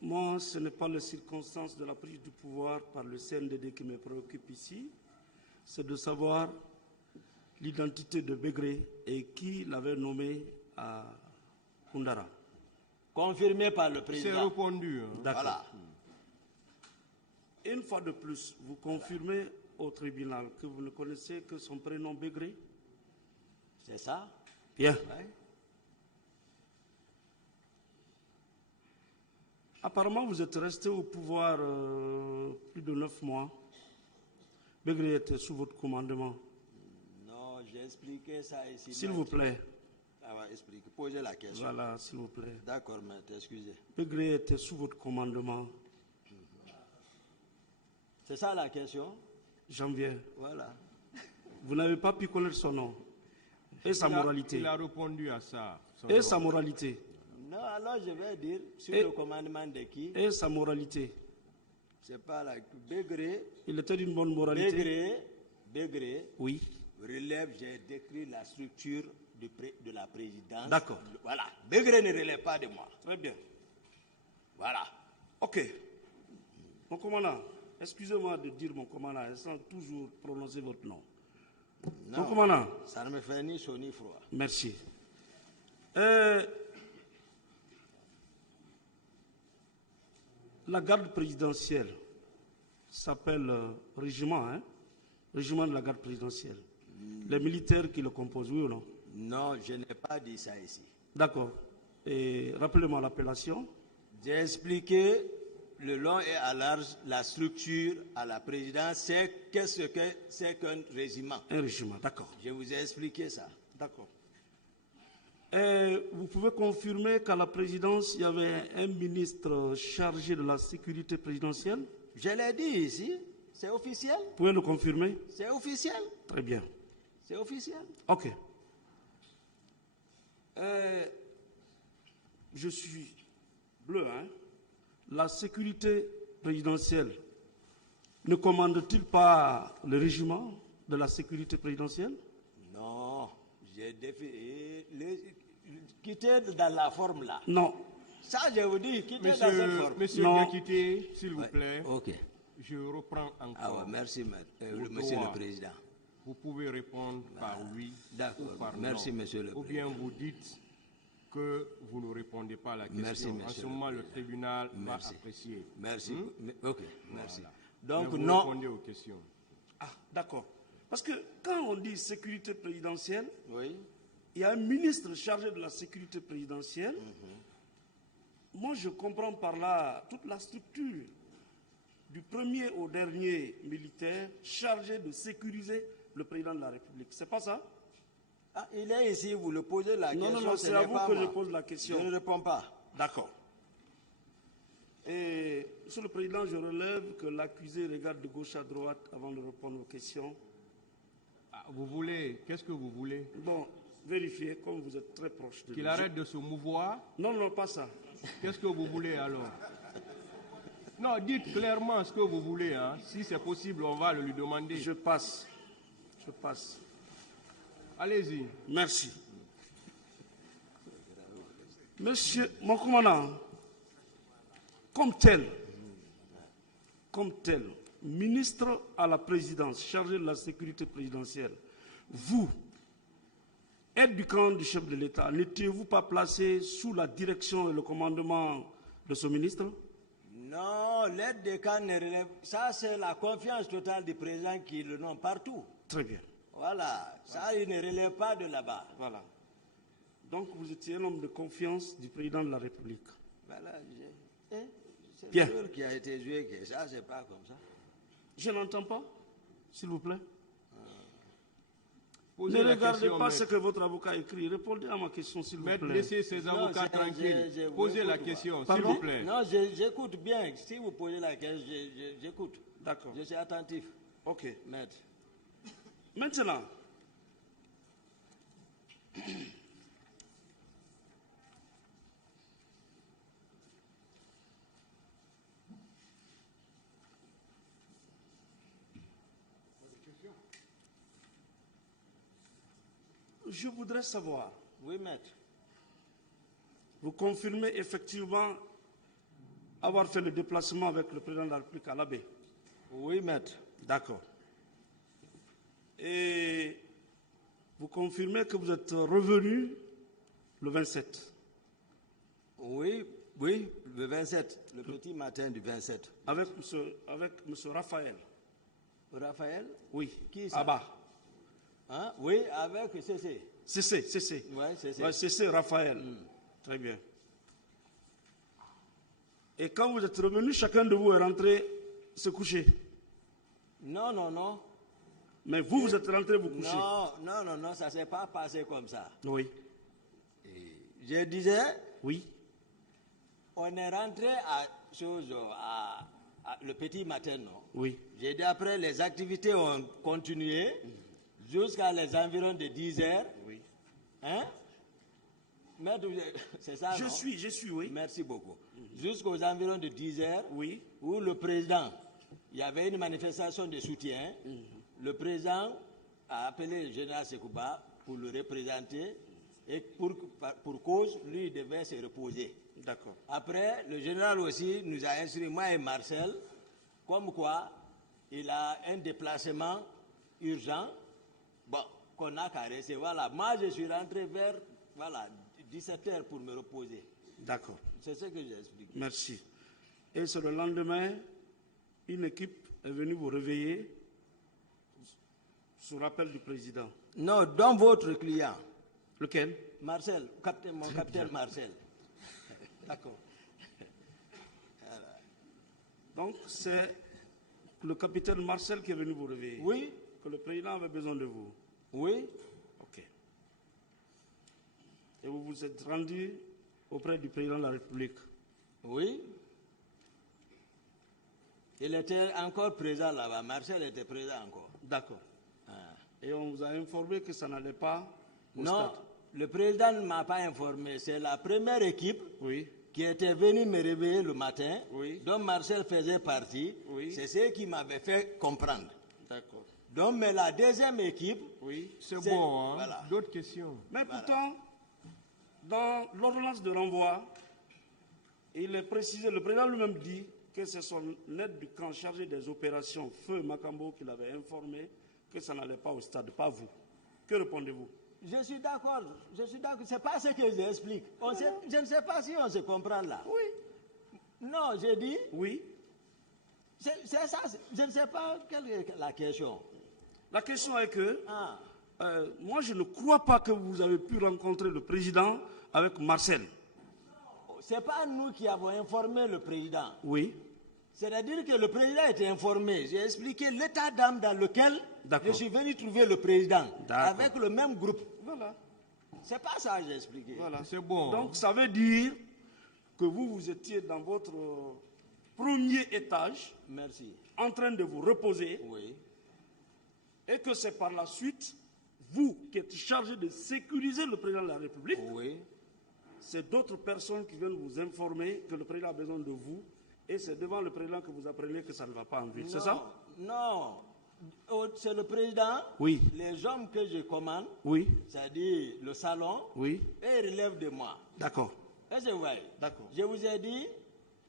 Moi, ce n'est pas les circonstances de la prise du pouvoir par le CNDD qui me préoccupe ici. C'est de savoir l'identité de Begré et qui l'avait nommé à Koundara. Confirmé par le président. C'est répondu. Hein. D'accord. Voilà. Une fois de plus, vous confirmez au tribunal que vous ne connaissez que son prénom Begré? C'est ça? Bien. Ouais. Apparemment, vous êtes resté au pouvoir plus de 9 mois. Begré était sous votre commandement. Non, j'ai expliqué ça ici. S'il vous plaît. Ça va expliquer. Posez la question. Voilà, s'il vous plaît. D'accord, maître, excusez. Begré était sous votre commandement. C'est ça la question? Janvier. Voilà. Vous n'avez pas pu connaître son nom et sa moralité. Il a répondu à ça. Et sa moralité. Non, alors je vais dire, sur Et- le commandement de qui? Et sa moralité. C'est pas la... Begré, Il était d'une bonne moralité. Begré Oui. relève, j'ai décrit la structure de la présidence. D'accord. Voilà. Begré ne relève pas de moi. Très bien. Voilà. Ok. Mon commandant, excusez-moi de dire mon commandant sans toujours prononcer votre nom. Non, Mon commandant, ça ne me fait ni chaud ni froid. merci. La garde présidentielle s'appelle régiment, hein? Régiment de la garde présidentielle. Les militaires qui le composent, oui ou non? Non, je n'ai pas dit ça ici. D'accord. Et rappelez-moi l'appellation. J'ai expliqué le long et à large la structure à la présidence, c'est qu'est-ce que c'est qu'un régiment. Un régiment, d'accord. Je vous ai expliqué ça. D'accord. Et vous pouvez confirmer qu'à la présidence, il y avait un ministre chargé de la sécurité présidentielle? Je l'ai dit ici, c'est officiel. Vous pouvez le confirmer? C'est officiel. Très bien. C'est officiel. Ok. Je suis bleu, hein? La sécurité présidentielle ne commande-t-il pas le régiment de la sécurité présidentielle? Non, j'ai quittez dans la forme là. Non. Ça, je vous dis, quittez dans cette forme. Monsieur Non. Diakité, s'il vous plaît, Ok. je reprends Ah encore. ouais, merci, Au monsieur droit. le président. Vous pouvez répondre par oui D'accord. ou par Merci, non. monsieur le Ou bien vous dites que vous ne répondez pas à la question. Merci, en monsieur ce le moment, le président. tribunal Merci. va apprécier. Merci. Ok, merci. Voilà. Donc, Mais vous non. répondez aux questions. Ah, d'accord. Parce que quand on dit sécurité présidentielle, Oui. il y a un ministre chargé de la sécurité présidentielle. Moi, je comprends par là toute la structure du premier au dernier militaire chargé de sécuriser le président de la République. C'est pas ça? Ah, il est ici, vous le posez la Non, question. non, non, ce c'est à n'est vous pas que moi. je pose la question. Je ne réponds pas. D'accord. Et, Monsieur le Président, je relève que l'accusé regarde de gauche à droite avant de répondre aux questions. Ah, vous voulez, qu'est-ce que vous voulez? Bon, vérifiez, comme vous êtes très proche de Qu'il lui. arrête de se mouvoir? Non, non, pas ça. Qu'est-ce que vous voulez alors? Non, dites clairement ce que vous voulez. Hein. Si c'est possible, on va le lui demander. Je passe. Je passe. Allez-y. Merci. Monsieur, mon commandant, comme tel, ministre à la présidence, chargé de la sécurité présidentielle, vous, aide du camp du chef de l'État, n'étiez-vous pas placé sous la direction et le commandement de ce ministre? Non, l'aide de camp ne relève. Ça, c'est la confiance totale du président qui le nomme partout. Très bien. Voilà. Ça, il ne relève pas de là-bas. Voilà. Donc vous étiez un homme de confiance du président de la République. Voilà. C'est Bien. le rôle qui a été joué, que ça, c'est pas comme ça. Je n'entends pas, s'il vous plaît. Posez Ne la regardez question, pas maître. ce que votre avocat écrit. Répondez à ma question, s'il vous Maître, plaît. laissez ces avocats c'est- tranquilles. je Posez vous la écoute, question, s'il Pardon? vous plaît. Non, j'écoute bien. Si vous posez la question, j'écoute. D'accord. Je suis attentif, Ok. maître. Maintenant, je voudrais savoir, Oui, maître. vous confirmez effectivement avoir fait le déplacement avec le président de la République à l'abbé. Oui, maître. D'accord. Et vous confirmez que vous êtes revenu le 27 Oui, oui, le 27, le petit matin du 27. avec monsieur Raphaël. Raphaël? Oui. Qui ça? Abba. Hein? Oui, avec CC. CC. Oui, CC. Ouais, CC Raphaël. Très bien. Et quand vous êtes revenu, chacun de vous est rentré se coucher. Non, non, non. Mais vous, vous êtes rentré vous coucher. Non, ça ne s'est pas passé comme ça. Oui. Je disais, Oui. on est rentré à le petit matin, non? Oui. J'ai dit après, les activités ont continué jusqu'à les environs de 10 heures. Oui. Hein? Maître, c'est ça, Je non? suis, oui. Merci beaucoup. Jusqu'aux environs de 10 heures, Oui. où le président, il y avait une manifestation de soutien. Le président a appelé le général Sekouba pour le représenter et pour cause, lui, il devait se reposer. D'accord. Après, le général aussi nous a instruit, moi et Marcel, comme quoi il a un déplacement urgent, bon, qu'on a qu'à recevoir. Voilà. Moi, je suis rentré vers 17 heures pour me reposer. D'accord. C'est ce que j'ai expliqué. Merci. Et c'est le lendemain, une équipe est venue vous réveiller sous rappel du président. Non, dans votre client, Lequel? Marcel, mon capitaine Marcel. D'accord. Donc, c'est le capitaine Marcel qui est venu vous réveiller. Oui, Que le président avait besoin de vous. oui, Ok. Et vous vous êtes rendu auprès du président de la République. oui. Il était encore présent là-bas. Marcel était présent encore. D'accord. Ah. Et on vous a informé que ça n'allait pas au Non, stade. le président ne m'a pas informé. C'est la première équipe Oui. qui était venue me réveiller le matin, Oui. dont Marcel faisait partie. Oui. C'est ce qui m'avait fait comprendre. D'accord. Donc, mais la deuxième équipe, Oui. C'est bon, hein? Voilà. D'autres questions? Mais pourtant, dans l'ordonnance de renvoi, il est précisé, le président lui-même dit que c'est son aide du camp chargé des opérations, Feu Makambo, qui l'avait informé que ça n'allait pas au stade, pas vous. Que répondez-vous? je suis d'accord. C'est pas ce que j'explique. Je ne sais pas si on se comprend là. Oui. Non, j'ai dit, Oui. c'est ça. Je ne sais pas quelle est la question. La question est que, Ah. moi je ne crois pas que vous avez pu rencontrer le président avec Marcel. C'est pas nous qui avons informé le président. Oui. C'est-à-dire que le président était informé. J'ai expliqué l'état d'âme dans lequel D'accord. je suis venu trouver le président. D'accord. Avec le même groupe. Voilà. C'est pas ça que j'ai expliqué. Voilà. C'est bon. Donc ça veut dire que vous étiez dans votre premier étage, Merci. en train de vous reposer, Oui. et que c'est par la suite, vous qui êtes chargé de sécuriser le président de la République, Oui. c'est d'autres personnes qui viennent vous informer que le président a besoin de vous, et c'est devant le président que vous apprenez que ça ne va pas en ville. C'est ça? Non. C'est le président. Oui. Les hommes que je commande, Oui. c'est-à-dire le salon, Oui. et ils relèvent de moi. D'accord. Est-ce que vous voyez? D'accord. Je vous ai dit,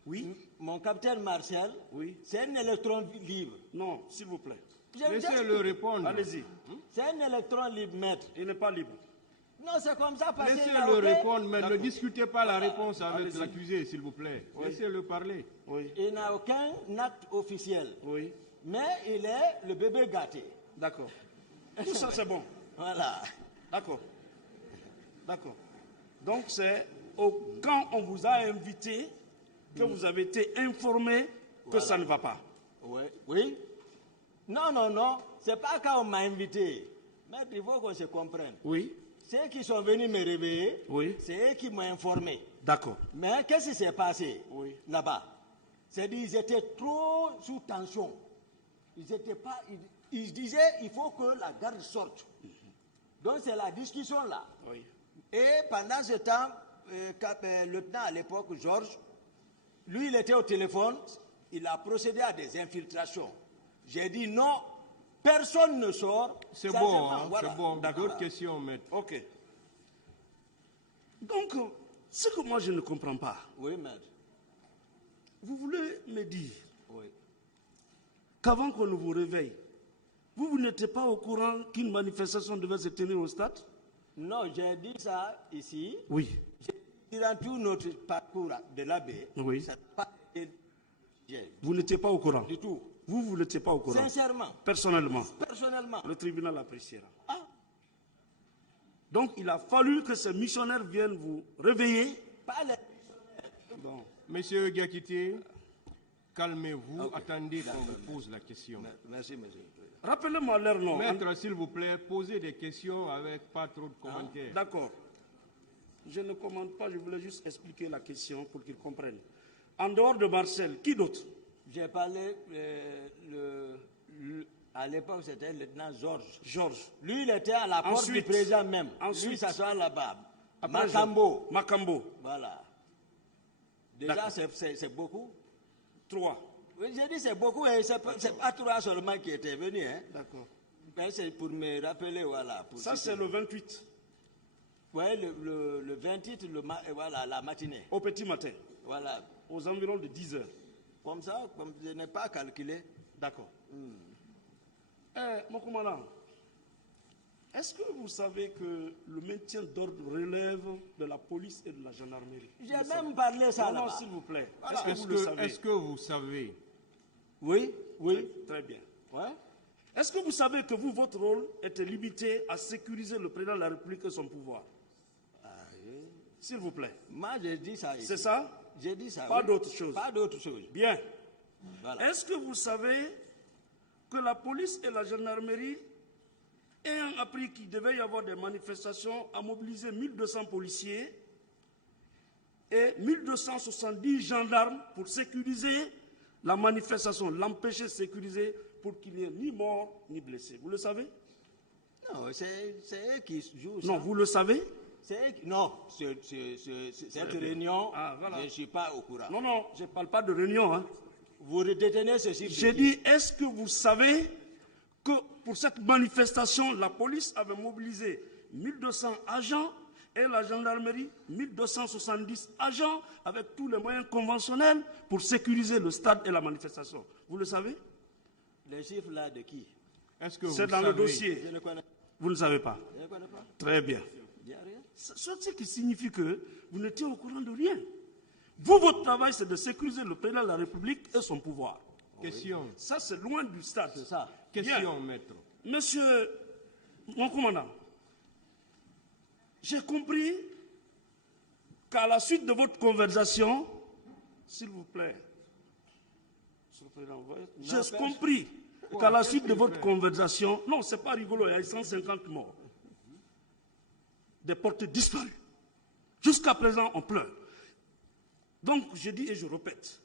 Oui. mon capitaine Marcel, Oui. c'est un électron libre. Non, s'il vous plaît. Je vous Laissez-le explique. répondre. Allez-y. C'est un électron libre, maître. Il n'est pas libre. Non, c'est comme ça parce qu'il Laissez-le n'a aucun- répondre, mais ne discutez pas la réponse avec Allez-y. l'accusé, s'il vous plaît. Laissez-le parler. Oui. Il n'a aucun acte officiel. Oui. Mais il est le bébé gâté. D'accord. Tout ça, c'est bon. Voilà. D'accord. D'accord. Donc, c'est quand on vous a invité que vous avez été informé que Voilà. ça ne va pas. Oui. Oui. Non. C'est pas quand on m'a invité. Mais il faut qu'on se comprenne. Oui. Ceux qui sont venus me réveiller, Oui. c'est eux qui m'ont informé. D'accord. Mais qu'est-ce qui s'est passé Oui. là-bas? C'est-à-dire qu'ils étaient trop sous tension. Ils étaient pas. Ils disaient il faut que la garde sorte. Donc c'est la discussion là. Oui. Et pendant ce temps, le lieutenant à l'époque, Georges, lui il était au téléphone, il a procédé à des infiltrations. J'ai dit non, personne ne sort. C'est Ça, bon, c'est hein, voilà. c'est bon. D'accord. D'autres questions, maître. Ok. Donc, ce que moi je ne comprends pas, Oui, maître. Vous voulez me dire Oui. qu'avant qu'on ne vous réveille, vous n'étiez pas au courant qu'une manifestation devait se tenir au stade? Non, j'ai dit ça ici. Oui. Durant tout notre parcours de l'abbé, Oui. ça n'a pas été Vous n'étiez pas au courant? du tout. Vous n'étiez pas au courant? Sincèrement. Personnellement? Personnellement. Le tribunal appréciera. Ah, Donc il a fallu que ces missionnaires viennent vous réveiller. pas les... Bon. Monsieur Gakité, calmez-vous, attendez qu'on vous pose la question. Merci, monsieur. Rappelez-moi leur nom. Maître, s'il vous plaît, posez des questions avec pas trop de commentaires. D'accord. Je ne commande pas, je voulais juste expliquer la question pour qu'ils comprennent. En dehors de Marcel, qui d'autre? J'ai parlé, à l'époque, c'était le lieutenant Georges. Georges. Lui, il était à la porte Ensuite, du président même. ensuite, Lui, s'assoit là-bas. Après Macambo. Macambo. Voilà. Déjà, D'accord. c'est beaucoup. 3. Oui, j'ai dit c'est beaucoup, et c'est pas trois seulement qui étaient venus. Hein. D'accord. Mais c'est pour me rappeler, voilà. Pour Ça, c'est le 28, Oui, le 28, voilà, la matinée. au petit matin, Voilà. aux environs de 10 heures. Comme ça, comme je n'ai pas calculé. D'accord. Mon commandant, est-ce que vous savez que le maintien d'ordre relève de la police et de la gendarmerie? J'ai même parlé ça Non, là-bas. s'il vous plaît. Voilà. Est-ce que vous le savez? Est-ce que vous savez? Oui, oui. Très bien. Ouais. Est-ce que vous savez que vous, votre rôle était limité à sécuriser le président de la République et son pouvoir? S'il vous plaît. Moi, j'ai dit ça ici. C'est ça? J'ai dit ça. Pas oui. d'autre chose. Pas d'autre chose. Bien. Voilà. Est-ce que vous savez que la police et la gendarmerie, ayant appris qu'il devait y avoir des manifestations, a mobilisé 1200 policiers et 1270 gendarmes pour sécuriser la manifestation, l'empêcher de sécuriser pour qu'il n'y ait ni mort ni blessé? Vous le savez? Non, c'est eux qui jouent ça. Non, vous le savez? Non, cette réunion, voilà. je ne suis pas au courant. Non, non, je ne parle pas de réunion. Hein. Vous détenez ceci. J'ai dit, est-ce que vous savez que pour cette manifestation, la police avait mobilisé 1200 agents et la gendarmerie 1270 agents avec tous les moyens conventionnels pour sécuriser le stade et la manifestation? Vous le savez? Les chiffres là de qui? Est-ce que vous C'est dans savez? le dossier. Je ne connais, Vous ne savez pas? je ne connais pas. Très bien. Il n'y a rien. Ce qui signifie que vous n'étiez au courant de rien. Vous, votre travail, c'est de sécuriser le président de la République et son pouvoir. Question. Ça, c'est loin du stade. C'est ça. Question, maître. Monsieur mon commandant, j'ai compris qu'à la suite de votre conversation, s'il vous plaît, Monsieur le Président, j'ai compris qu'à la suite de votre conversation, non, c'est pas rigolo, il y a 150 morts, des portées disparues. Jusqu'à présent, on pleure. Donc, je dis et je répète,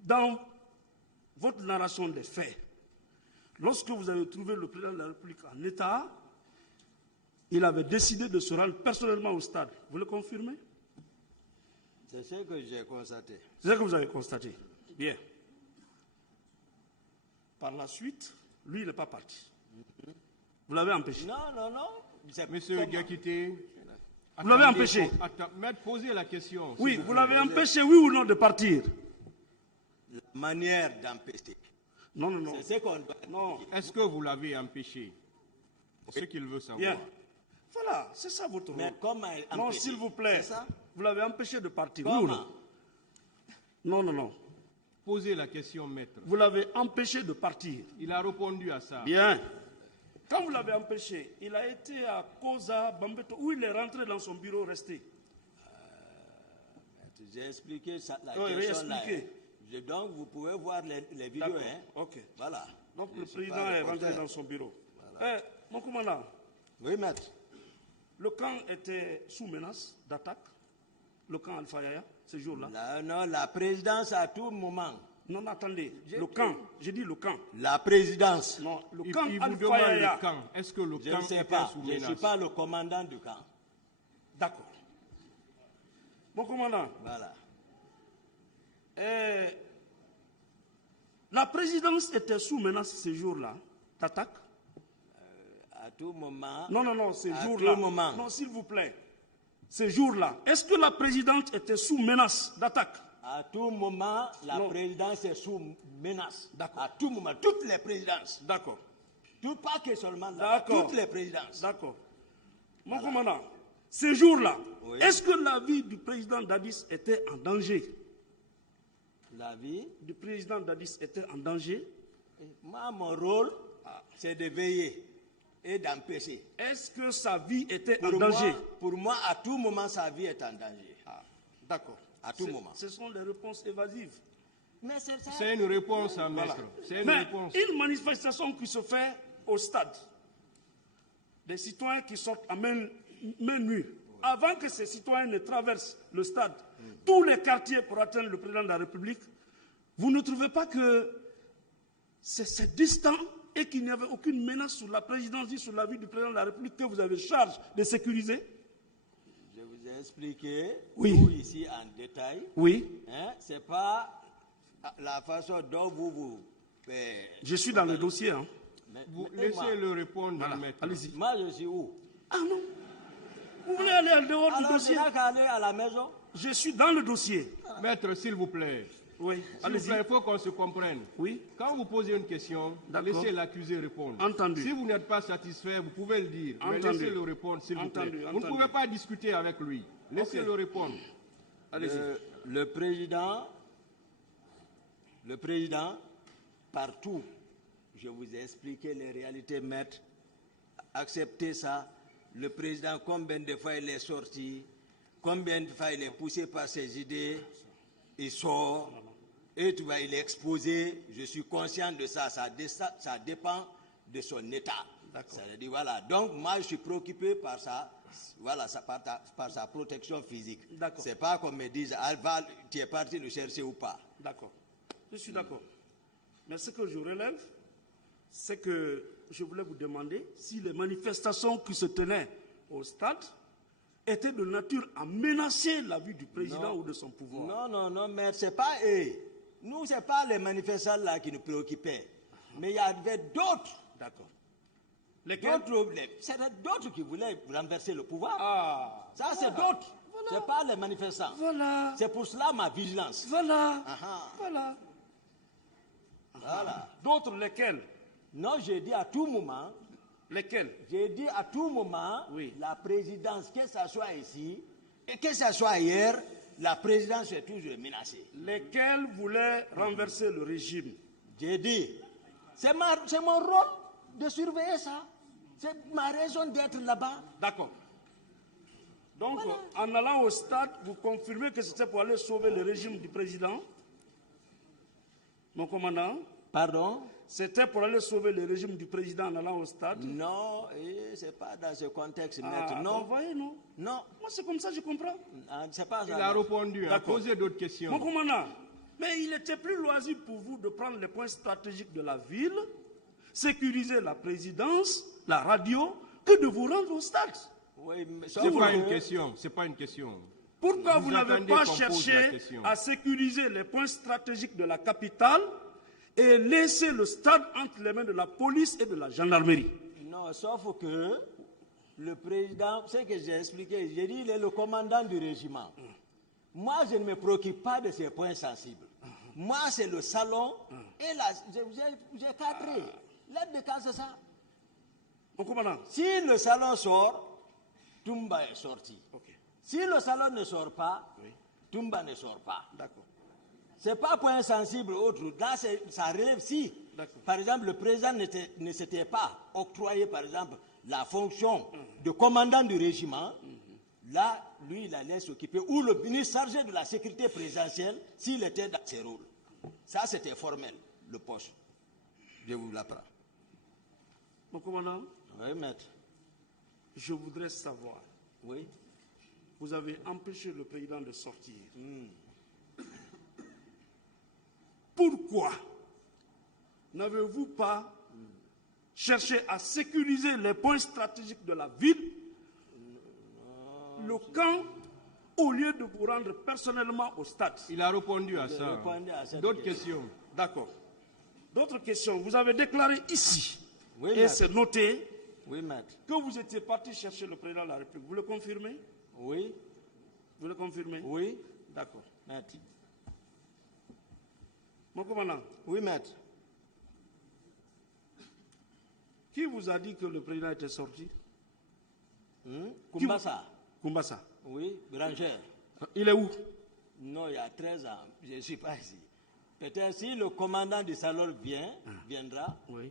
dans votre narration des faits, lorsque vous avez trouvé le président de la République en état, il avait décidé de se rendre personnellement au stade. Vous le confirmez? C'est ce que j'ai constaté. C'est ce que vous avez constaté. Bien. Par la suite, lui, il n'est pas parti. Vous l'avez empêché. Non, non, non. Monsieur Gakité, Vous l'avez empêché? Maître, posez la question. Oui, s'il vous vous l'avez plaît. empêché, oui ou non, de partir? La manière d'empêcher. Non, non, non. C'est ce qu'on doit. Non. Est-ce que vous l'avez empêché? C'est ce qu'il veut savoir. Bien. Voilà, c'est ça votre Mais rôle. comment Non, empêcher? s'il vous plaît. C'est ça? Vous l'avez empêché de partir, oui ou Comment? non? Non, non, non. Posez la question, maître. Vous l'avez empêché de partir. Il a répondu à ça. Bien. Quand vous l'avez empêché, il a été à Koza, Bambeto, où il est rentré dans son bureau resté. J'ai expliqué ça, la Oui, question là. expliqué. Donc, vous pouvez voir les vidéos. D'accord. Hein. Ok. Voilà. Donc Je le suis président pas est rentré reporter. dans son bureau. Mon commandant, Oui, maître. le camp était sous menace d'attaque. Le camp Alpha Yaya, ce jour-là. Non, la présidence à tout moment. Non, attendez. Le camp, j'ai dit le camp. La présidence. Non, le Il camp vous Alpha demande Yaya. le camp. Est-ce que le Je camp ne sais était pas. sous Je ne menace? suis pas le commandant du camp. D'accord. Mon commandant, Voilà. la présidence était sous menace ce jour-là d'attaque. À tout moment. Non, non, non, ce À jour-là. tout moment. Non, s'il vous plaît. ces jours-là, est-ce que la présidente était sous menace d'attaque? À tout moment, la Non. présidence est sous menace. D'accord. À tout moment, toutes les présidences. D'accord. Pas que seulement là, D'accord. toutes les présidences. D'accord. Mon commandant, ces jours-là, Oui. est-ce que la vie du président Dadis était en danger? La vie, Du président Dadis était en danger? moi, mon rôle, c'est de veiller et d'empêcher. Est-ce que sa vie était en Pour danger? pour moi, à tout moment, sa vie est en danger. D'accord. À tout moment. Ce sont des réponses évasives. Mais c'est ça. C'est une réponse, hein, maître. C'est une Mais réponse. une manifestation qui se fait au stade, des citoyens qui sortent à main nue, avant que ces citoyens ne traversent le stade, tous les quartiers pour atteindre le président de la République, vous ne trouvez pas que c'est distant et qu'il n'y avait aucune menace sur la présidence ni sur la vie du président de la République que vous avez charge de sécuriser? Je vous ai expliqué Oui. tout ici en détail. Oui. Hein, c'est pas la façon dont vous Je suis dans le dossier. Hein. Vous mais moi, laissez-le répondre, Voilà. maître. Allez-y. moi, je suis où? Ah non. Vous voulez aller en dehors du Alors, je dossier? n'ai qu'à aller à la maison. Je suis dans le dossier. Maître, s'il vous plaît. Oui. S'il vous Allez-y. plaît, il faut qu'on se comprenne. Oui. Quand vous posez une question, D'accord. laissez l'accusé répondre. Entendu. Si vous n'êtes pas satisfait, vous pouvez le dire. Mais Entendu. laissez-le répondre, s'il vous plaît. Entendu, Vous ne entendu. pouvez pas discuter avec lui. Laissez-le répondre. Allez-y. Le président, partout, je vous ai expliqué les réalités, maître. Acceptez ça. Le président, combien de fois il est sorti, combien de fois il est poussé par ses idées, il sort, et tu vois, il est exposé. Je suis conscient de ça. Ça dépend de son état. Ça veut dire, voilà. Donc, moi, je suis préoccupé par ça. Voilà, par sa protection physique. D'accord. C'est pas qu'on me dise, ah, tu es parti le chercher ou pas. D'accord. Je suis d'accord. Mais ce que je relève, c'est que je voulais vous demander si les manifestations qui se tenaient au stade étaient de nature à menacer la vie du président ou de son pouvoir. Non, mais c'est pas eux. Nous, c'est pas les manifestants là qui nous préoccupaient. Mais il y avait d'autres. D'accord. Lesquels? C'est d'autres qui voulaient renverser le pouvoir. Ah. Ça, c'est d'autres. C'est pas les manifestants. Voilà. C'est pour cela ma vigilance. Voilà. Ah. Voilà. Voilà. D'autres lesquels? Non, j'ai dit à tout moment, Lesquels? j'ai dit à tout moment, Oui. la présidence, que ce soit ici et que ce soit ailleurs, la présidence est toujours menacée. Lesquels voulaient renverser le régime? J'ai dit, c'est mon rôle de surveiller ça. C'est ma raison d'être là-bas. D'accord. Donc, en allant au stade, vous confirmez que c'était pour aller sauver le régime du président? Mon commandant? Pardon? C'était pour aller sauver le régime du président en allant au stade? Non, c'est pas dans ce contexte, maître. Vous Non, voyez, non? non, Moi, c'est comme ça, je comprends. c'est pas Il ça. a répondu. D'accord. Posez d'autres Mon questions. commandant, mais il était plus loisible pour vous de prendre les points stratégiques de la ville, sécuriser la présidence, la radio, que de vous rendre au stade. Oui, mais C'est pas une question. C'est pas une question. Pourquoi Vous vous n'avez attendez pas qu'on pose la cherché question. à sécuriser les points stratégiques de la capitale et laisser le stade entre les mains de la police et de la gendarmerie? non, sauf que le président, ce que j'ai expliqué, j'ai dit, il est le commandant du régiment. Moi, je ne me préoccupe pas de ces points sensibles. Moi, c'est le salon et là, j'ai cadré. L'aide de camp, c'est ça. Mon commandant, Si le salon sort, Toumba est sorti. ok, Si le salon ne sort pas, oui, Toumba ne sort pas. d'accord. C'est pas point sensible autre. Là, ça relève si, D'accord. par exemple, le président ne s'était pas octroyé, par exemple, la fonction de commandant du régiment. Là, lui, il allait s'occuper, ou le ministre chargé de la sécurité présidentielle, s'il était dans ses rôles. Ça, c'était formel, le poste. Je vous l'apprends. Mon commandant, Oui, maître. je voudrais savoir, Oui. vous avez empêché le président de sortir. Pourquoi n'avez-vous pas cherché à sécuriser les points stratégiques de la ville, le camp, au lieu de vous rendre personnellement au stade? Il a répondu à ça. répondu à cette D'autres question. questions. D'accord. D'autres questions. Vous avez déclaré ici, Oui, et maître. c'est noté, Oui, maître. que vous étiez parti chercher le président de la République. Vous le confirmez? Oui, Vous le confirmez? oui, D'accord. maître. Mon commandant, Oui, maître. qui vous a dit que le président était sorti? Kumbasa. Kumbasa. Oui, Granger. Il est où? Non, il y a 13 ans, je ne suis pas ici. Peut-être si le commandant du salon viendra. Oui.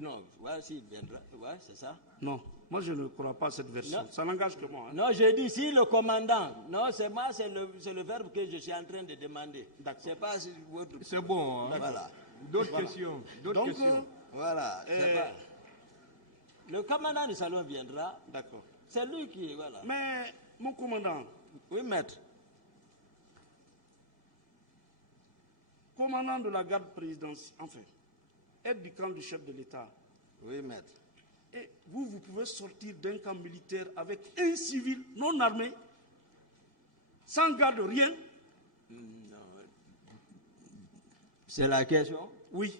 Non, ouais, s'il viendra, ouais, c'est ça. Non, moi je ne crois pas à cette version. Non. Ça n'engage que moi. Hein. Non, je dis si le commandant. Non, c'est moi, c'est le verbe que je suis en train de demander. C'est pas votre. C'est bon. Hein? Voilà. D'autres questions. D'autres Donc, questions. Voilà. C'est pas. Le commandant du salon viendra. D'accord. C'est lui qui. Voilà. Mais, mon commandant, Oui, maître. commandant de la garde présidentielle, enfin, aide du camp du chef de l'État, Oui, maître. et vous pouvez sortir d'un camp militaire avec un civil non armé, sans garde, rien? C'est la question. Oui,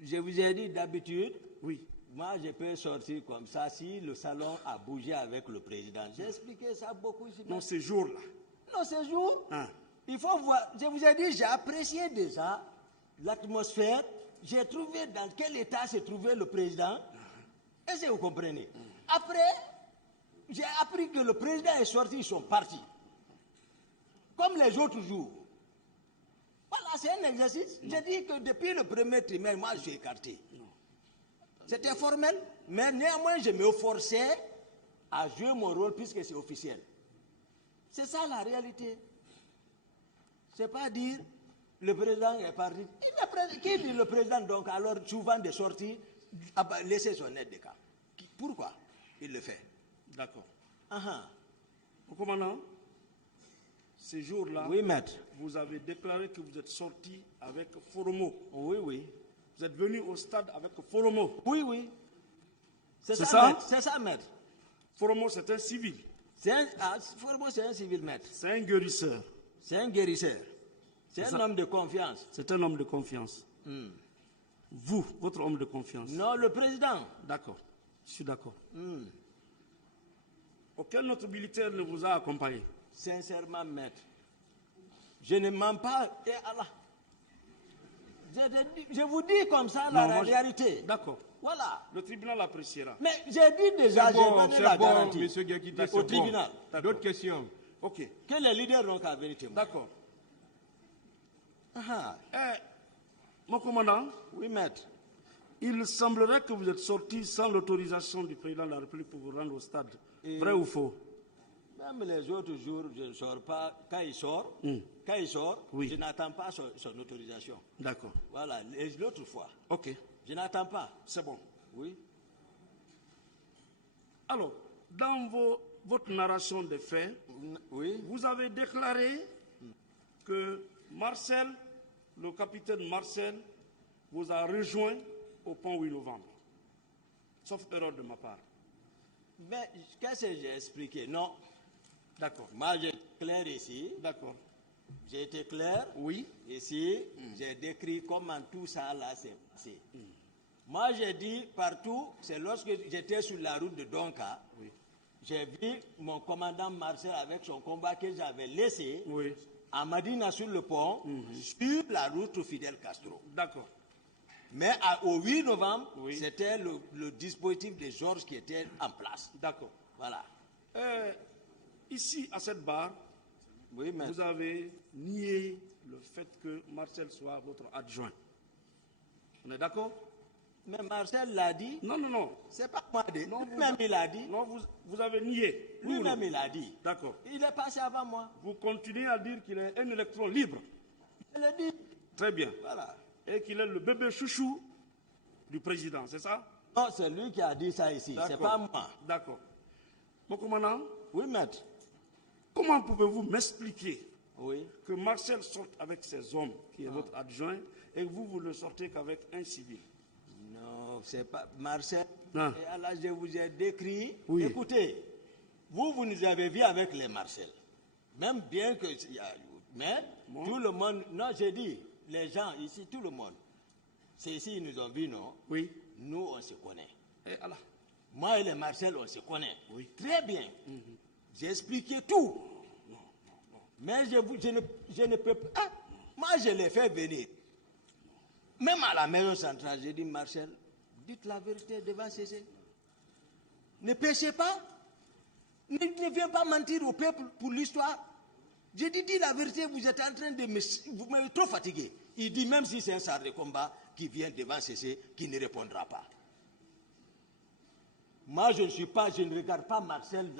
Je vous ai dit d'habitude, oui. moi je peux sortir comme ça si le salon a bougé avec le président. J'ai expliqué ça beaucoup ici. Non, ces jours-là. Non, ce jour, Hein. il faut voir. Je vous ai dit, j'ai apprécié déjà l'atmosphère. J'ai trouvé dans quel état se trouvait le président. Est-ce que vous comprenez? Après, j'ai appris que le président est sorti, ils sont partis. Comme les autres jours. Voilà, c'est un exercice. J'ai dit que depuis le premier trimestre, moi, je suis écarté. C'était formel, mais néanmoins, je me forçais à jouer mon rôle puisque c'est officiel. C'est ça la réalité. C'est pas dire le président est parti. Qui dit le président donc alors souvent de sortir, laisser son aide de camp? Pourquoi il le fait? D'accord. Ah, Mon commandant, ces jours-là, oui, maître. vous avez déclaré que vous êtes sorti avec Foromo. Oui, oui. Vous êtes venu au stade avec Foromo. Oui, oui. C'est C'est ça, ça? maître. C'est ça, maître. Foromo, c'est un civil. C'est un civil, maître. C'est un guérisseur. C'est un guérisseur. C'est C'est un ça. homme de confiance. C'est un homme de confiance. Vous, votre homme de confiance. Non, le président. D'accord. Je suis d'accord. Aucun autre militaire ne vous a accompagné? Sincèrement, maître, je ne mens pas. Et Allah. Je vous dis comme ça Non, la moi, réalité. D'accord. Voilà. Le tribunal appréciera. Mais j'ai dit déjà, j'ai donné la garantie. Monsieur Guakité, c'est au bon. tribunal. D'autres questions. Ok. Que les leaders n'ont qu'à venir témoigner. D'accord. Ah, Mon commandant, oui, maître. il semblerait que vous êtes sorti sans l'autorisation du président de la République pour vous rendre au stade. Vrai ou faux? Même les autres jours, je ne sors pas. Quand il sort, Oui. je n'attends pas son autorisation. D'accord. Voilà, l'autre fois, Ok. je n'attends pas. C'est bon. Oui. Alors, dans votre narration des faits, Oui. vous avez déclaré que Marcel, le capitaine Marcel, vous a rejoint au pont 8 novembre. Sauf erreur de ma part. Mais qu'est-ce que j'ai expliqué? Non. D'accord. Moi, j'ai clair ici. D'accord. J'ai été clair. Oui. Ici, j'ai décrit comment tout ça là s'est passé. Moi, j'ai dit partout, c'est lorsque j'étais sur la route de Donka, j'ai vu mon commandant Marcel avec son combat que j'avais laissé Oui. à Madina sur le pont, sur la route au Fidel Castro. D'accord. Mais au 8 novembre, Oui. c'était le dispositif de Georges qui était en place. D'accord. Voilà. Ici, à cette barre, Oui, mais vous avez nié le fait que Marcel soit votre adjoint. On est d'accord? Mais Marcel l'a dit. Non, non, non. C'est pas moi dit. Non, Lui-même il a dit. Non, vous avez nié. Oui ou non? Lui-même il a dit. D'accord. Il est passé avant moi. Vous continuez à dire qu'il est un électron libre. Je l'ai dit. Très bien. Voilà. Et qu'il est le bébé chouchou du président, c'est ça? Non, c'est lui qui a dit ça ici. C'est pas moi. D'accord. Mon commandant, Oui, maître. comment pouvez-vous m'expliquer Oui. que Marcel sorte avec ses hommes, qui est votre adjoint, et vous ne sortez qu'avec un civil? Non, c'est pas Marcel. Ah. Et là, je vous ai décrit. Oui. Écoutez, vous nous avez vu avec les Marcel. Même bien que. Mais tout le monde. Non, j'ai dit, les gens ici, tout le monde. C'est ici, ils nous ont vus, non? Oui. Nous, on se connaît. Et Allah. Moi et les Marcel, on se connaît. Oui. Très bien. J'ai expliqué tout. Mais je ne peux pas. Moi, je l'ai fait venir. Même à la maison centrale, j'ai dit, Marcel, dites la vérité devant Cécile. Ne péchez pas. Ne viens pas mentir au peuple pour l'histoire. J'ai dit, dis la vérité, vous êtes en train de vous m'avez trop fatigué. Il dit, même si c'est un char de combat qui vient devant Cécile, qui ne répondra pas. Moi, je ne regarde pas Marcel,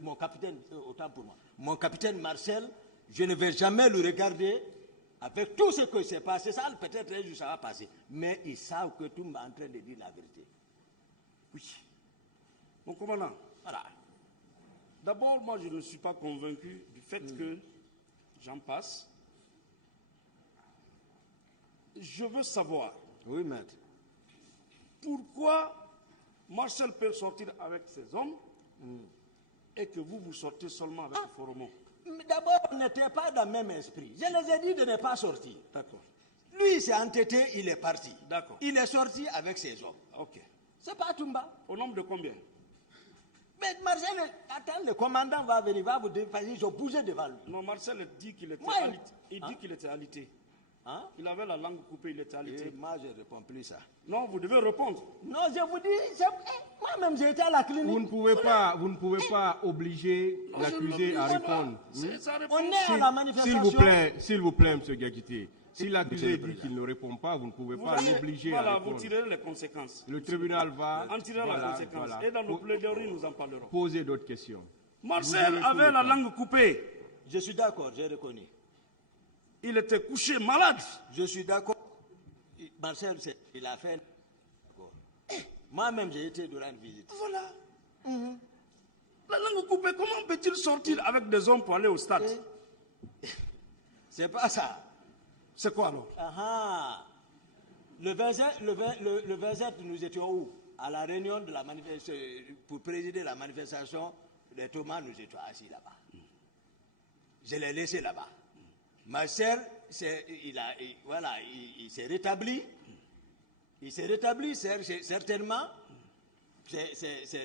mon capitaine, autant pour moi. Mon capitaine Marcel, je ne vais jamais le regarder avec tout ce qui s'est passé. Ça, peut-être un jour, ça va passer. Mais ils savent que tout le monde est en train de dire la vérité. Oui. Mon commandant, Voilà. d'abord, moi, je ne suis pas convaincu du fait que j'en passe. Je veux savoir Oui, maître. pourquoi Marcel peut sortir avec ses hommes et que vous sortez seulement avec le Foromon. D'abord, on n'était pas dans le même esprit. Je les ai dit de ne pas sortir. D'accord. Lui, il s'est entêté, il est parti. D'accord. Il est sorti avec ses hommes. Ok. C'est pas Toumba. Au nombre de combien? Mais Marcel, attends, le commandant va venir, va vous dépasser, ils ont bougé devant lui. Non, Marcel dit qu'il était Moi, alité. Il dit qu'il était alité. Hein? Il avait la langue coupée, il était Et alité. moi, je ne réponds plus ça. Non, vous devez répondre. Non, je vous dis, moi-même, j'ai été à la clinique. Vous ne pouvez pas obliger l'accusé à répondre. C'est sa réponse. On est à la manifestation. S'il vous plaît, M. Gakité. Si l'accusé dit qu'il ne répond pas, vous ne pouvez pas l'obliger à Voilà, vous répondre. tirez les conséquences. Le tribunal va En tirant la conséquence. Et dans nos plaidoiries, nous en parlerons. poser d'autres questions. Marcel avait la langue coupée. Je suis d'accord, j'ai reconnu. Il était couché malade. Je suis d'accord. Marcel, il a fait. Moi-même, j'ai été durant une visite. Voilà. La langue coupée, comment peut-il sortir avec des hommes pour aller au stade? C'est pas ça. C'est quoi alors? Le 27, nous étions où? À la réunion de la manifestation, pour présider la manifestation des Thomas, nous étions assis là-bas. Je l'ai laissé là-bas. Marcel, il s'est rétabli. Il s'est rétabli, certainement. C'est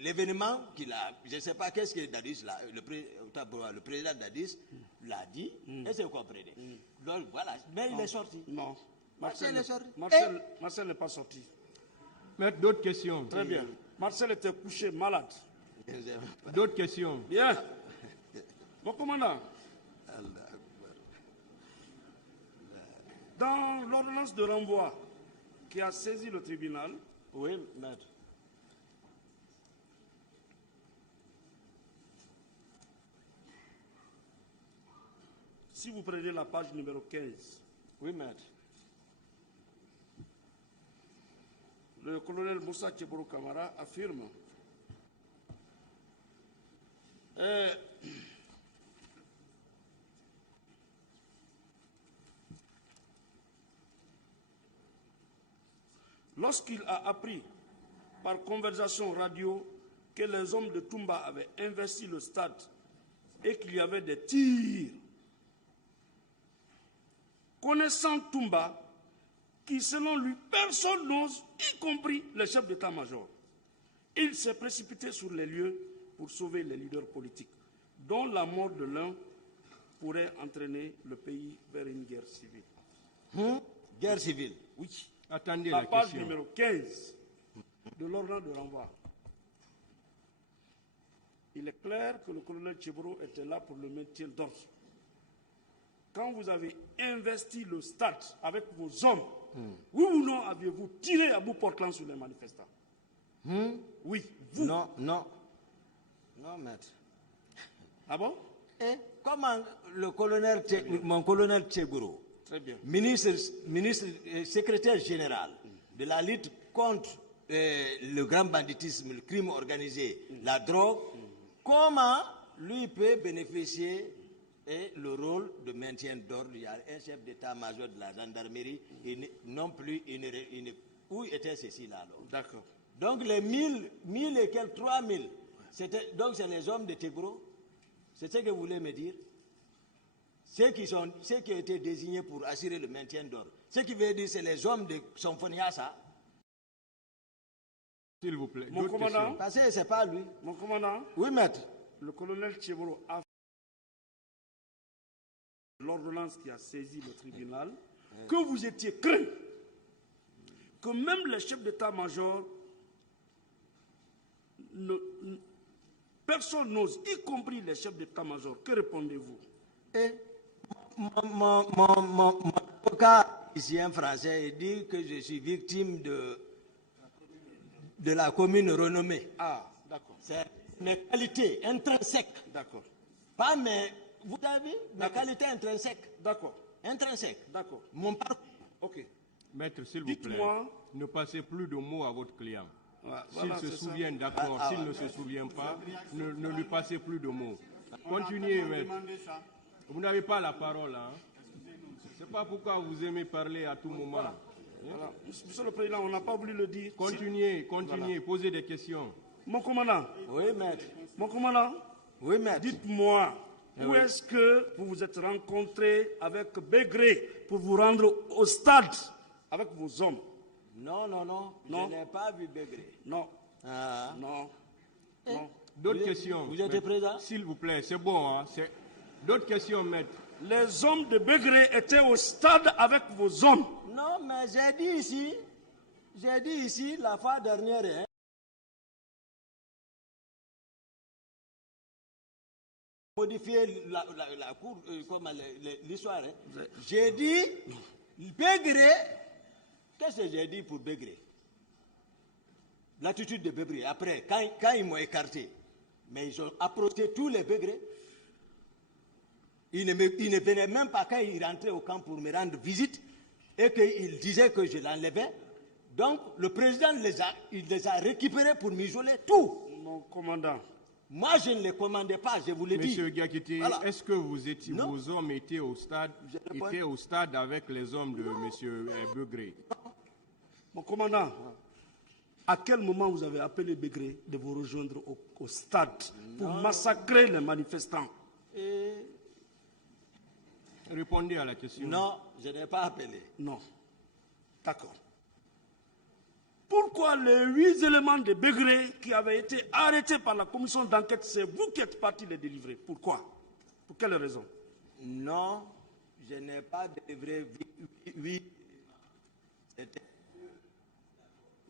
l'événement qu'il a. Je ne sais pas qu'est-ce que Dadis, le président Dadis, l'a dit, et c'est vous comprenez. Donc voilà, mais il est sorti. Non. Marcel est sorti. Marcel n'est pas sorti. Maître, d'autres questions. Très bien. Marcel était couché malade. D'autres questions. Bien. Mon commandant, dans l'ordonnance de renvoi qui a saisi le tribunal, Oui, maître. si vous prenez la page numéro 15, Oui, maître. le colonel Moussa Tcheboro Kamara affirme lorsqu'il a appris par conversation radio que les hommes de Toumba avaient investi le stade et qu'il y avait des tirs, connaissant Toumba, qui selon lui, personne n'ose, y compris les chefs d'état-major, il s'est précipité sur les lieux pour sauver les leaders politiques, dont la mort de l'un pourrait entraîner le pays vers une guerre civile. Guerre civile. Oui. Attendez La la page question. numéro 15 de l'ordonnance de renvoi. Il est clair que le colonel Tcheboro était là pour le maintien d'ordre. Quand vous avez investi le stade avec vos hommes, oui ou non aviez-vous tiré à bout portant sur les manifestants? Oui, vous. Non, maître. Ah bon? Et comment mon colonel Tchegoro, Très bien. ministre secrétaire général de la lutte contre le grand banditisme, le crime organisé, la drogue, comment lui peut bénéficier le rôle de maintien d'ordre? Il y a un chef d'état-major de la gendarmerie, non plus, où était ceci là alors? D'accord. Donc les 1000 et quelques 3000, donc c'est les hommes de Tchegoro? C'est ce que vous voulez me dire? Ceux qui ont été désignés pour assurer le maintien d'ordre. Ce qui veut dire c'est les hommes de Sonfoniasa. S'il vous plaît. Mon d'autres commandant. questions. Parce que c'est pas lui. Mon commandant, Oui, maître. le colonel Tchevoro a fait l'ordonnance qui a saisi le tribunal, que vous étiez craint, que même les chefs d'état-major, personne n'ose, y compris les chefs d'état-major. Que répondez-vous? Mon avocat ici, un Français, il dit que je suis victime de la commune renommée. Ah, d'accord. C'est mes qualités intrinsèques. D'accord. Pas mes... Vous avez vu? Mes qualités intrinsèques. D'accord. Intrinsèques. D'accord. Mon parcours. Ok. Maître, s'il vous plaît, ne passez plus de mots à votre client. S'il se souvient, d'accord. S'il ne se souvient pas, ne lui passez plus de mots. Continuez, maître. Vous n'avez pas la parole, hein? C'est pas pourquoi vous aimez parler à tout moment. Voilà. Voilà. Monsieur le Président, on n'a pas voulu le dire. Continuez, voilà. Posez des questions. Mon commandant. Oui, maître. Mon commandant. Oui, maître. Dites-moi, où est-ce que vous vous êtes rencontré avec Bégré pour vous rendre au stade avec vos hommes? Non. Je n'ai pas vu Bégré. Non. Ah. Non. Non. D'autres questions? Vous êtes présent? S'il vous plaît, c'est bon, hein? D'autres questions, maître? Les hommes de Bégré étaient au stade avec vos hommes. Non, mais j'ai dit ici, la fois dernière, hein, modifier la cour, comme l'histoire. Hein. J'ai dit, Bégré, qu'est-ce que j'ai dit pour Bégré? L'attitude de Bégré, après, quand ils m'ont écarté, mais ils ont approché tous les Bégrés. Ils ne venaient même pas quand ils rentraient au camp pour me rendre visite et qu'ils disaient que je l'enlevais. Donc, le président les a récupérés pour m'isoler, tout. Mon commandant. Moi, je ne les commandais pas, je vous l'ai dit. Monsieur Gakité, voilà. Est-ce que vos hommes étaient au stade avec les hommes de monsieur Bégré? Mon commandant, à quel moment vous avez appelé Bégré de vous rejoindre au stade pour massacrer les manifestants? Répondez à la question. Non, je n'ai pas appelé. Non. D'accord. Pourquoi les 8 éléments de Bégré qui avaient été arrêtés par la commission d'enquête, c'est vous qui êtes parti les délivrer? Pourquoi? Pour quelle raison? Non, je n'ai pas délivré 8.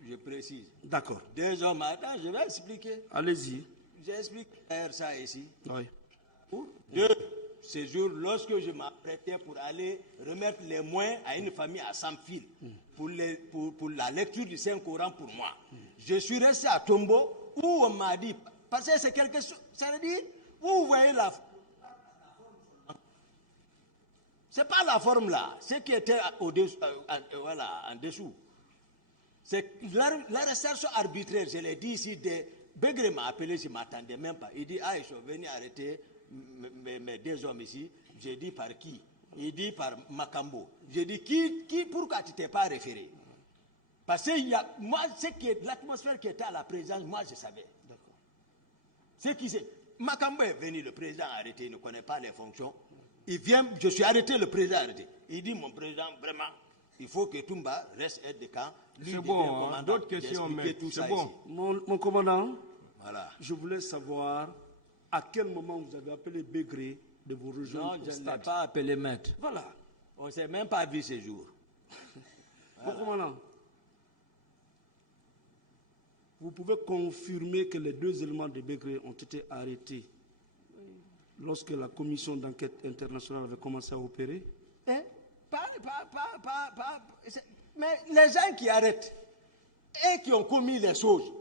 Je précise. D'accord. 2 hommes. Attends, je vais expliquer. Allez-y. J'explique ça ici. Oui. Pour 2 séjours, lorsque je m'apprêtais pour aller remettre les moyens à une famille à Samfil pour la lecture du Saint-Coran pour moi. Je suis resté à Tombo où on m'a dit, parce que c'est quelque chose, ça veut dire, vous voyez la forme. C'est pas la forme là, ce qui était voilà, en dessous. C'est l'arrestation arbitraire, je l'ai dit ici, Bégré m'a appelé, je ne m'attendais même pas. Il dit, ils sont venus arrêter mes 2 hommes ici. J'ai dit par qui? Il dit par Makambo. J'ai dit, pourquoi tu ne t'es pas référé? Parce que moi, l'atmosphère qui était à la présidence, moi je savais. D'accord. Ce qui c'est, Makambo est venu, le président a arrêté, il ne connaît pas les fonctions. Il vient, je suis arrêté, le président a arrêté. Il dit, mon président, vraiment, il faut que Toumba reste aide de camp. C'est bon, hein? D'autres questions, mais c'est bon. Mon commandant, voilà. Je voulais savoir à quel moment vous avez appelé Bégré de vous rejoindre au stade. Non, je n'ai pas appelé maître. Voilà. On ne s'est même pas vu ce jour. Mon commandant, vous pouvez confirmer que les 2 éléments de Bégré ont été arrêtés lorsque la commission d'enquête internationale avait commencé à opérer? Mais les gens qui arrêtent et qui ont commis les choses,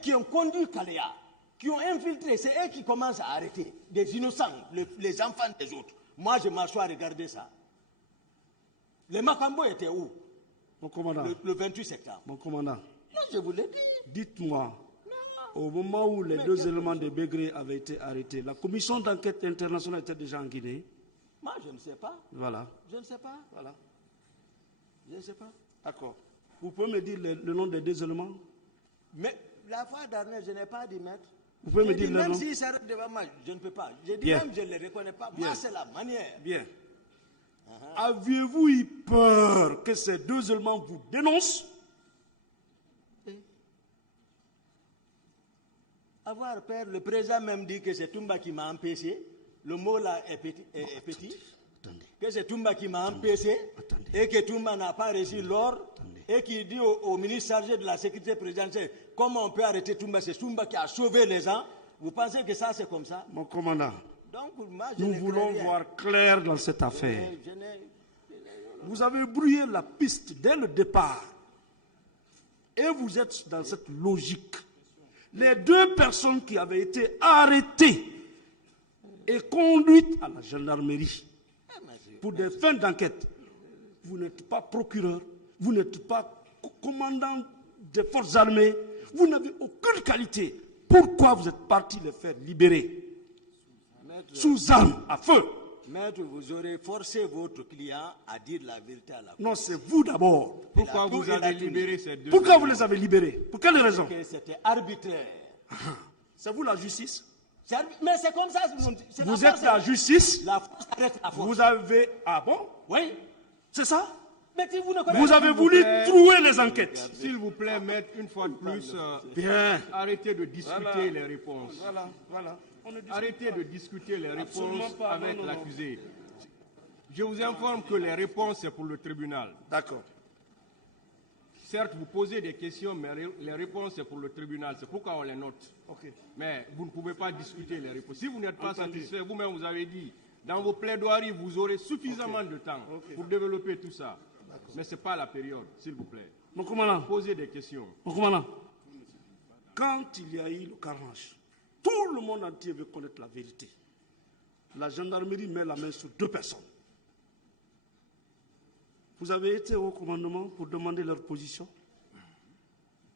qui ont conduit Kalea, qui ont infiltré, c'est eux qui commencent à arrêter des innocents, les enfants des autres. Moi, je m'assois à regarder ça. Les Makambo étaient où? Mon commandant. Le 28 septembre. Mon commandant. Non, je vous l'ai dit. Dites-moi, au moment où les 2 éléments de Bégré avaient été arrêtés, la commission d'enquête internationale était déjà en Guinée? Moi, je ne sais pas. Voilà. Je ne sais pas. Voilà. Je ne sais pas. D'accord. Vous pouvez me dire le nom des 2 éléments? Mais la fois dernière, je n'ai pas dit maître. Vous pouvez me dire le nom? Même s'ils s'arrêtent devant moi, je ne peux pas. J'ai dit même, je ne les reconnais pas. Bien. Moi, c'est la manière. Bien. Aviez-vous eu peur que ces 2 éléments vous dénoncent? Avoir peur, le président même dit que c'est Toumba qui m'a empêché. Le mot là est petit. Que c'est Toumba qui m'a empêché et que Toumba n'a pas reçu l'or et qui dit au ministre chargé de la sécurité présidentielle comment on peut arrêter Toumba, c'est Toumba qui a sauvé les gens. Vous pensez que ça c'est comme ça? Mon commandant, donc, moi, nous voulons voir clair dans cette affaire. Vous avez brouillé la piste dès le départ et vous êtes dans cette logique. Les 2 personnes qui avaient été arrêtées et conduites à la gendarmerie pour des fins d'enquête, vous n'êtes pas procureur, vous n'êtes pas commandant des forces armées, vous n'avez aucune qualité. Pourquoi vous êtes parti les faire libérer sous armes, à feu? Maître, vous aurez forcé votre client à dire la vérité à la police. Non, c'est vous d'abord. Pourquoi vous avez libéré ces 2? Pourquoi vous les avez libérés? Pour quelle raison? Parce que c'était arbitraire. C'est vous la justice? Mais c'est comme ça. Vous êtes la justice? La force arrête la force. Vous avez... Ah bon? Oui. C'est ça? Mais si vous ne connaissez Vous avez voulu trouer les enquêtes. S'il vous plaît, maître, une fois de plus, bien. Arrêtez de discuter les réponses. Voilà. Arrêtez de discuter les réponses avec l'accusé. Je vous informe que les réponses, c'est pour le tribunal. D'accord. Certes, vous posez des questions, mais les réponses, c'est pour le tribunal. C'est pourquoi on les note. Okay. Mais vous ne pouvez pas discuter les réponses. Si vous n'êtes pas satisfait, vous-même, vous avez dit, dans vos plaidoiries, vous aurez suffisamment de temps pour développer tout ça. Mais ce n'est pas la période, s'il vous plaît. Mon commandant. Posez des questions. Mon commandant, quand il y a eu le carnage, tout le monde entier veut connaître la vérité. La gendarmerie met la main sur 2 personnes. Vous avez été au commandement pour demander leur position?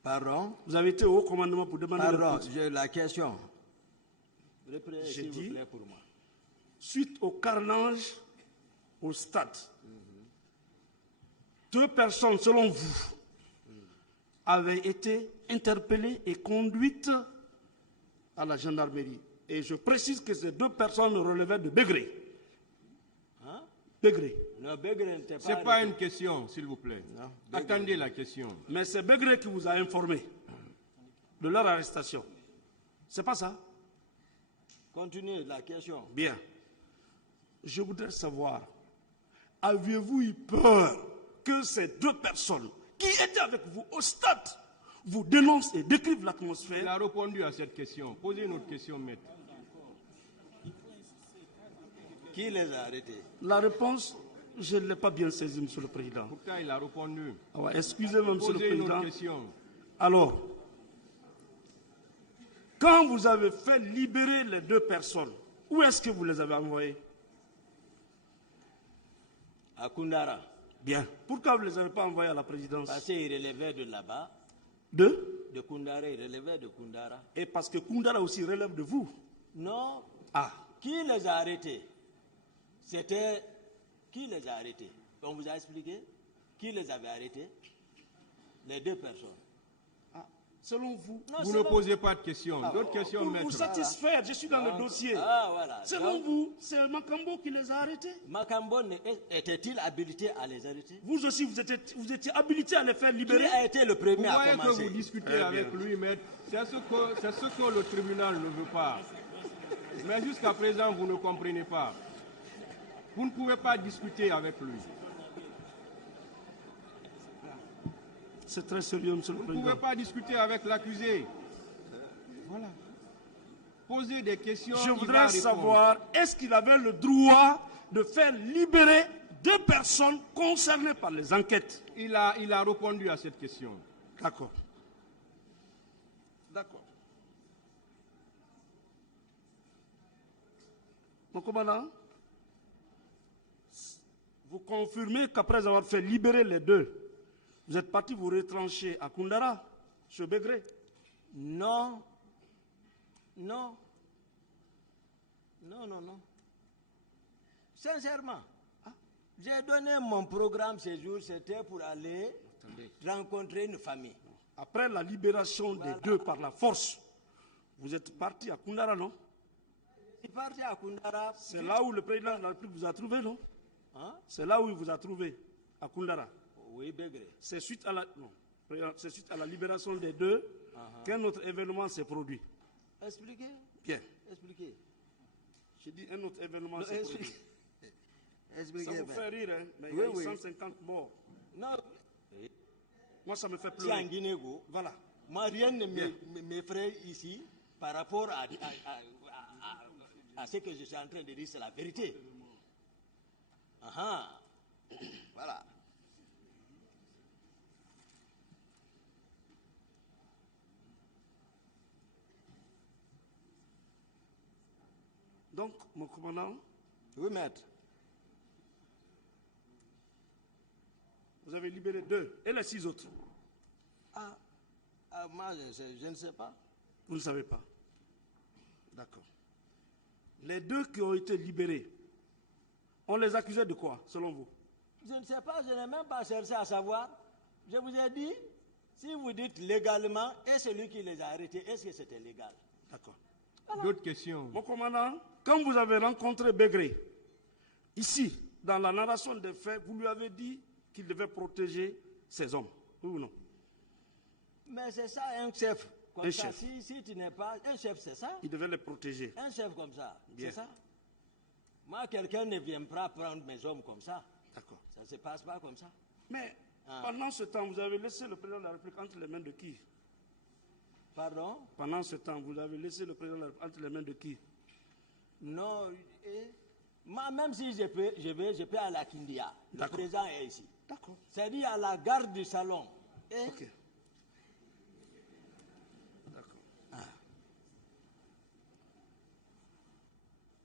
Pardon? Vous avez été au commandement pour demander leur position? J'ai la question. J'ai dit, pour moi. Suite au carnage au stade, 2 personnes, selon vous, avaient été interpellées et conduites à la gendarmerie. Et je précise que ces 2 personnes relevaient de Bégré. Hein? Bégré. Non, Bégré n'était pas... Ce n'est pas une question, s'il vous plaît. Non, attendez la question. Mais c'est Bégré qui vous a informé de leur arrestation. C'est pas ça? Continuez la question. Bien. Je voudrais savoir, aviez-vous eu peur que ces 2 personnes qui étaient avec vous au stade vous dénoncent et décrivent l'atmosphère? Il a répondu à cette question. Posez une autre question, maître. Qui les a arrêtés? La réponse, je ne l'ai pas bien saisie, Monsieur le Président. Pourtant, il a répondu. Ah ouais, excusez-moi, Monsieur le Président. Posez une autre question. Alors, quand vous avez fait libérer les 2 personnes, où est-ce que vous les avez envoyées? À Koundara. Bien. Pourquoi vous ne les avez pas envoyés à la présidence? Parce qu'ils relevaient de là-bas. De Koundara, ils relevaient de Koundara. Et parce que Koundara aussi relève de vous? Non. Ah. Qui les a arrêtés? C'était... Qui les a arrêtés? On vous a expliqué? Qui les avait arrêtés? Les 2 personnes. Ah. Selon vous? Non, vous ne posez pas de questions. D'autres questions, pour maître. Pour vous satisfaire, je suis dans le dossier. Ah, voilà. Selon vous, c'est Makambo qui les a arrêtés? Makambo était-il habilité à les arrêter? Vous aussi, vous étiez habilité à les faire libérer? Il a été le premier à commencer. Vous voyez que vous discutez avec lui, maître. C'est ce que le tribunal ne veut pas. Mais jusqu'à présent, vous ne comprenez pas. Vous ne pouvez pas discuter avec lui. C'est très sérieux, Monsieur le Président. Vous ne pouvez pas discuter avec l'accusé. Voilà. Posez des questions. Je voudrais savoir, est-ce qu'il avait le droit de faire libérer 2 personnes concernées par les enquêtes? Il a répondu à cette question. D'accord. D'accord. Mon commandant, vous confirmez qu'après avoir fait libérer les 2, vous êtes parti vous retrancher à Koundara, chez Bégré? Non. Non. Non, non, non. Sincèrement, j'ai donné mon programme ce jour, c'était pour aller rencontrer une famille. Après la libération des 2 par la force, vous êtes parti à Koundara, non? Je suis parti à Koundara. C'est là où le président de la République vous a trouvé, non? Hein? C'est là où il vous a trouvé, à Koundara. Oui, Bégré. C'est suite à la libération des 2 qu'un autre événement s'est produit. Expliquez. Bien. Expliquez. J'ai dit un autre événement. Non, expliquez. Ça vous fait rire, hein? Mais oui, il y a eu 150 morts. Non. Moi, ça me fait Si en pleurer. Guinée, Voilà. moi, rien ne m'effraie ici par rapport à ce que je suis en train de dire, c'est la vérité. Voilà. Donc, mon commandant, Oui, maître. vous avez libéré 2 et les 6 autres. Moi, je ne sais pas. Vous ne savez pas. D'accord. Les 2 qui ont été libérés, on les accusait de quoi, selon vous? Je ne sais pas, je n'ai même pas cherché à savoir. Je vous ai dit, si vous dites légalement, et celui qui les a arrêtés, est-ce que c'était légal? D'accord. D'autres questions? Mon commandant, quand vous avez rencontré Begré, ici, dans la narration des faits, vous lui avez dit qu'il devait protéger ses hommes, oui ou non? Mais c'est ça un chef. Comme Un ça, chef. Si tu n'es pas un chef, c'est ça? Il devait les protéger. Un chef comme ça, Bien. c'est ça? Moi, quelqu'un ne vient pas prendre mes hommes comme ça. D'accord. Ça ne se passe pas comme ça. Mais pendant ce temps, vous avez laissé le président de la République entre les mains de qui? Pardon? Pendant ce temps, vous avez laissé le président de la République entre les mains de qui? Non, moi, même si je peux aller à Kindia. Le D'accord. président est ici. D'accord. C'est-à-dire à la garde du salon. Ok. D'accord.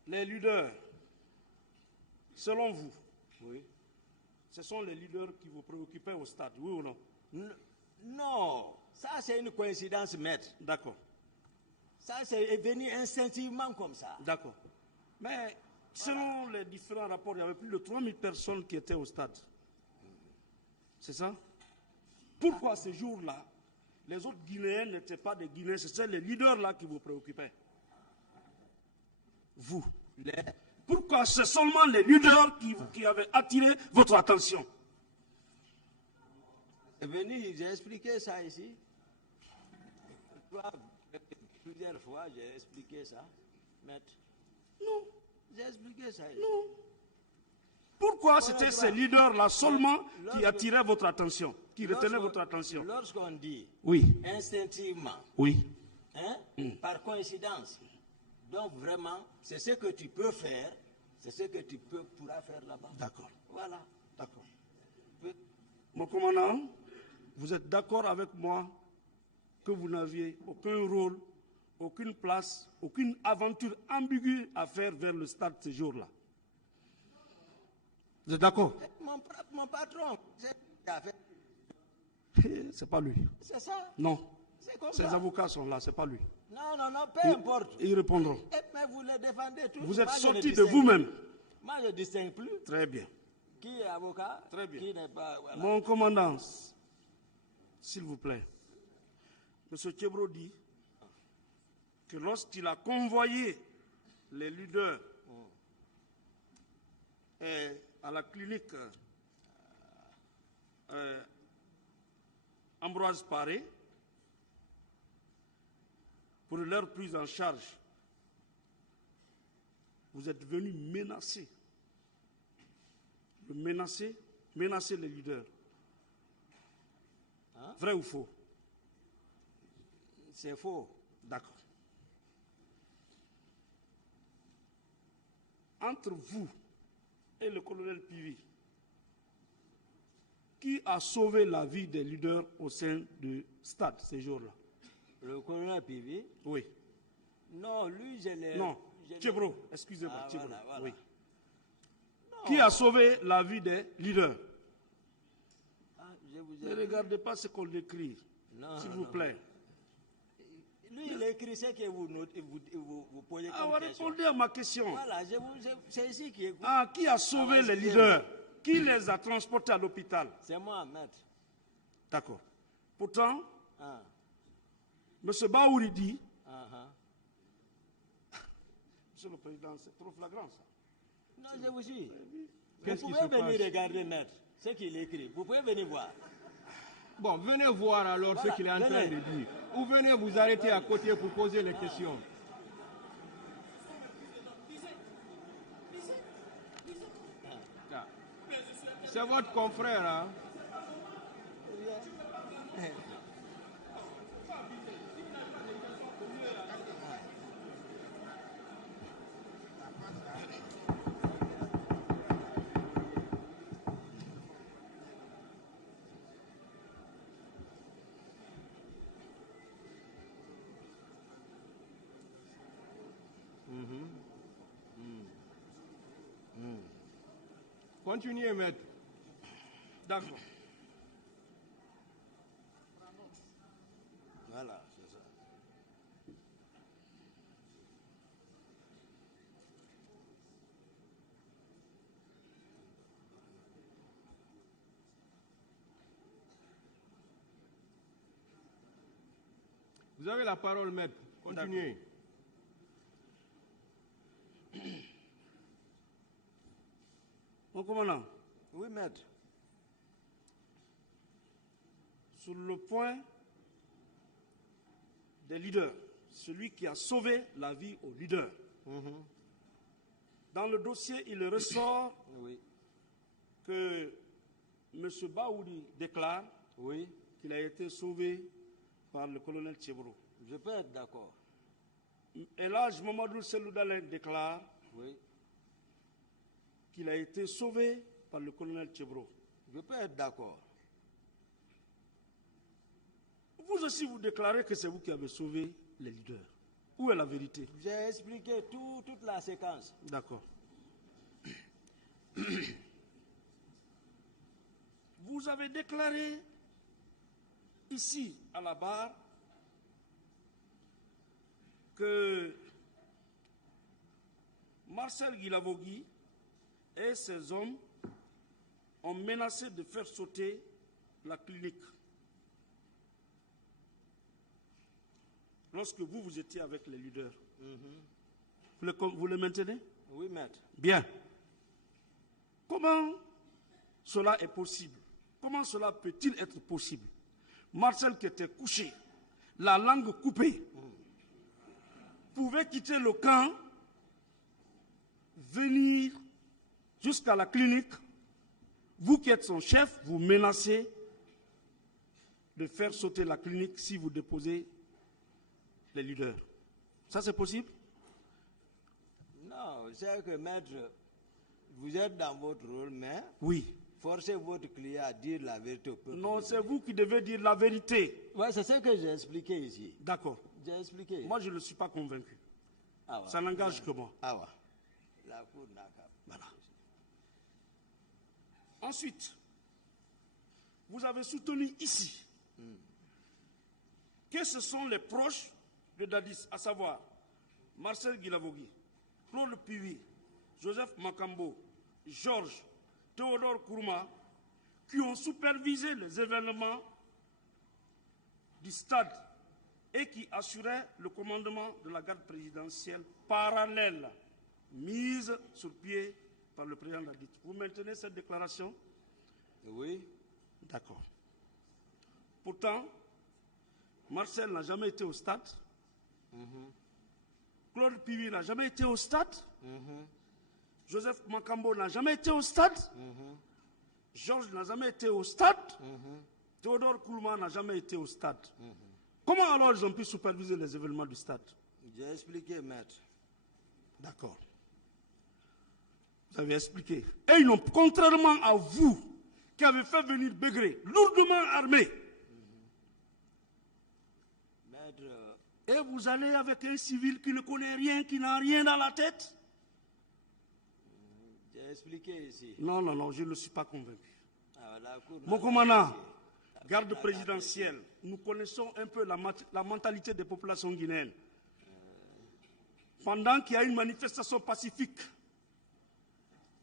Les leaders, selon vous, Oui. ce sont les leaders qui vous préoccupaient au stade, oui ou non? Non, ça c'est une coïncidence, maître. D'accord. Ça c'est venu instinctivement comme ça. D'accord. Mais selon les différents rapports, il y avait plus de 3000 personnes qui étaient au stade. C'est ça? Pourquoi ces jours-là, les autres Guinéens n'étaient pas des Guinéens, c'était les leaders-là qui vous préoccupaient? Vous. Pourquoi c'est seulement les leaders qui avaient attiré votre attention? C'est venu, j'ai expliqué ça ici. Plusieurs fois, j'ai expliqué ça, maître. Non. J'ai expliqué ça ici. Non. Pourquoi c'était ces leaders-là seulement qui attiraient votre attention, qui retenaient votre attention? Lorsqu'on dit Oui. instinctivement, Oui. par coïncidence, donc vraiment, c'est ce que tu peux faire, c'est ce que tu pourras faire là-bas. D'accord. Voilà. D'accord. Mon commandant, vous êtes d'accord avec moi que vous n'aviez aucun rôle, aucune place, aucune aventure ambiguë à faire vers le stade ce jour-là? Vous êtes d'accord? Mon patron, C'est pas lui. c'est ça. Non. C'est comme Ses ça. avocats sont là, c'est pas lui. Non, peu importe. Ils répondront. Mais vous les défendez tous. Vous êtes Moi, je ne sorti de distingue vous-même. plus. Moi, je ne distingue plus Très bien. qui est avocat, Très bien. qui n'est pas. Voilà. Mon commandant, s'il vous plaît, M. Thiebro dit que lorsqu'il a convoyé les leaders à la clinique Ambroise Paré pour leur prise en charge, vous êtes venu menacer les leaders. Vrai ou faux? C'est faux. D'accord. Entre vous et le colonel Pivi, qui a sauvé la vie des leaders au sein du stade ces jours-là? Le colonel Pivi? Oui. Non, lui, je l'ai. Non, Thiebro, excusez-moi, Thiebro. Voilà. Oui. Qui a sauvé la vie des leaders? Ne regardez pas ce qu'on écrit, s'il vous plaît. Lui, il écrit ce que vous posez comme question. Répondez à ma question. Voilà, c'est ici qui écoute. Qui a sauvé les leaders? Qui les a transportés à l'hôpital? C'est moi, maître. D'accord. Pourtant, M. Baouri dit, Monsieur le Président, c'est trop flagrant ça. Non, je vous dis. Vous Qu'est-ce qui pouvez se venir passe? regarder, maître, ce qu'il écrit. Vous pouvez venir voir. Bon, venez voir alors ce qu'il est en train de dire. Ou venez vous arrêter à côté pour poser les questions. C'est votre confrère, hein? Continuez, maître. D'accord. Voilà, c'est ça. Vous avez la parole, maître. Continuez. Mon commandant. Oui, maître. Sur le point des leaders, celui qui a sauvé la vie aux leaders. Dans le dossier, il ressort que M. Baoudi déclare qu'il a été sauvé par le colonel Tchebro. Je peux être d'accord. Et là, Mamadou Seloudalek déclare qu'il a été sauvé par le colonel Tchebro. Je peux être d'accord. Vous aussi, vous déclarez que c'est vous qui avez sauvé les leaders. Où est la vérité? J'ai expliqué toute la séquence. D'accord. Vous avez déclaré ici, à la barre, que Marcel Guilavogui et ses hommes ont menacé de faire sauter la clinique. Lorsque vous étiez avec les leaders. Vous le maintenez? Oui, maître. Bien. Comment cela est possible? Comment cela peut-il être possible? Marcel, qui était couché, la langue coupée, pouvait quitter le camp, venir jusqu'à la clinique. Vous qui êtes son chef, vous menacez de faire sauter la clinique si vous déposez les leaders. Ça, c'est possible? Non, c'est que, maître, vous êtes dans votre rôle, mais oui. Forcez votre client à dire la vérité au peuple. Non, c'est vous qui devez dire la vérité. Oui, c'est ce que j'ai expliqué ici. D'accord. J'ai expliqué. Moi, je ne suis pas convaincu. Ah ouais. Ça n'engage que moi. Ah ouais. La cour n'a qu'à. Voilà. Ensuite, vous avez soutenu ici que ce sont les proches de Dadis, à savoir Marcel Guilavogui, Claude Piwi, Joseph Makambo, Georges, Théodore Kourouma, qui ont supervisé les événements du stade et qui assuraient le commandement de la garde présidentielle parallèle mise sur pied par le président Dadis. Vous maintenez cette déclaration? Oui. D'accord. Pourtant, Marcel n'a jamais été au stade. Claude Piwi n'a jamais été au stade. Joseph Makambo n'a jamais été au stade. Georges n'a jamais été au stade. Théodore Kourouma n'a jamais été au stade. Comment alors ils ont pu superviser les événements du stade? J'ai expliqué, maître. D'accord. Vous avez expliqué. Et ils n'ont, contrairement à vous, qui avez fait venir Begré, lourdement armé, maître, et vous allez avec un civil qui ne connaît rien, qui n'a rien dans la tête? J'ai expliqué ici. Non, je ne suis pas convaincu. Ah, Mon commandant, garde présidentielle, nous connaissons un peu la mentalité des populations guinéennes. Pendant qu'il y a une manifestation pacifique,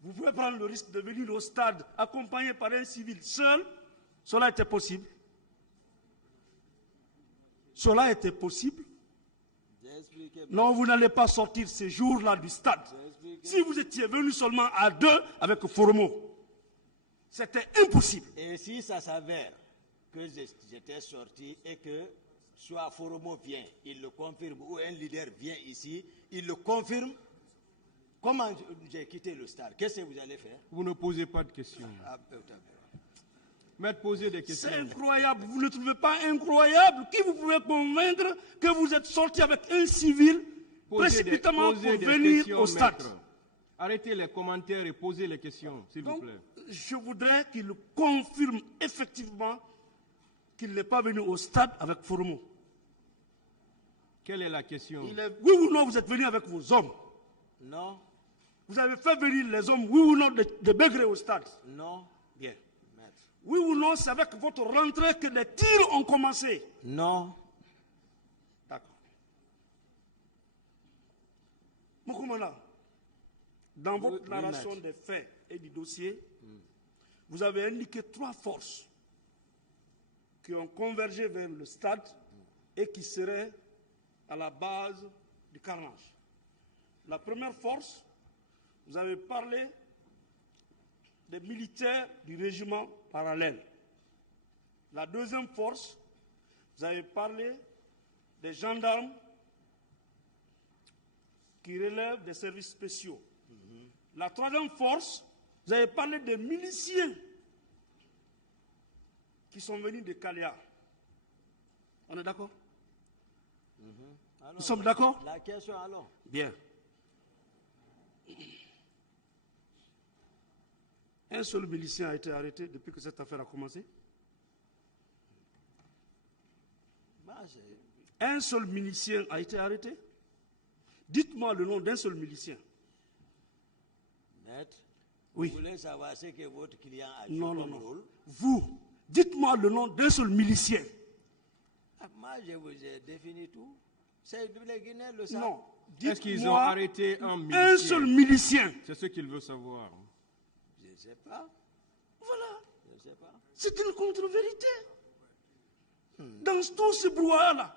vous pouvez prendre le risque de venir au stade accompagné par un civil seul. Cela était possible. Cela était possible. Non, vous n'allez pas sortir ces jours-là du stade. Si vous étiez venu seulement à deux avec Foromo, c'était impossible. Et si ça s'avère que j'étais sorti et que soit Foromo vient, il le confirme, ou un leader vient ici, il le confirme. Comment j'ai quitté le stade? Qu'est-ce que vous allez faire? Vous ne posez pas de questions. Maître, posez des questions. C'est incroyable. Vous ne trouvez pas incroyable? Qui vous pouvez convaincre que vous êtes sorti avec un civil précipitamment pour venir au stade? Maître. Arrêtez les commentaires et posez les questions, s'il vous plaît. Je voudrais qu'il confirme effectivement qu'il n'est pas venu au stade avec Foromo. Quelle est la question? Oui ou non, vous êtes venu avec vos hommes? Non. Vous avez fait venir les hommes, oui ou non, de Begré au stade? Non. Bien. Maître. Oui ou non, c'est avec votre rentrée que les tirs ont commencé? Non. D'accord. Mon commandant, dans votre narration des faits et du dossier, vous avez indiqué 3 forces qui ont convergé vers le stade et qui seraient à la base du carnage. La première force, vous avez parlé des militaires du régiment parallèle. La deuxième force, vous avez parlé des gendarmes qui relèvent des services spéciaux. La troisième force, vous avez parlé des miliciens qui sont venus de Kaléa. On est d'accord? Nous sommes d'accord? La question alors. Bien. Un seul milicien a été arrêté depuis que cette affaire a commencé? Un seul milicien a été arrêté? Dites-moi le nom d'un seul milicien. Maître, oui. Vous voulez savoir ce que votre client a joué comme rôle? Vous, dites-moi le nom d'un seul milicien. Moi, je vous ai défini tout. C'est les Guinéens le savent. Non. Est-ce qu'ils ont arrêté un milicien? Un seul milicien. C'est ce qu'il veut savoir. Je ne sais pas. Voilà. Je ne sais pas. C'est une contre-vérité. Dans tout ce brouhaha-là,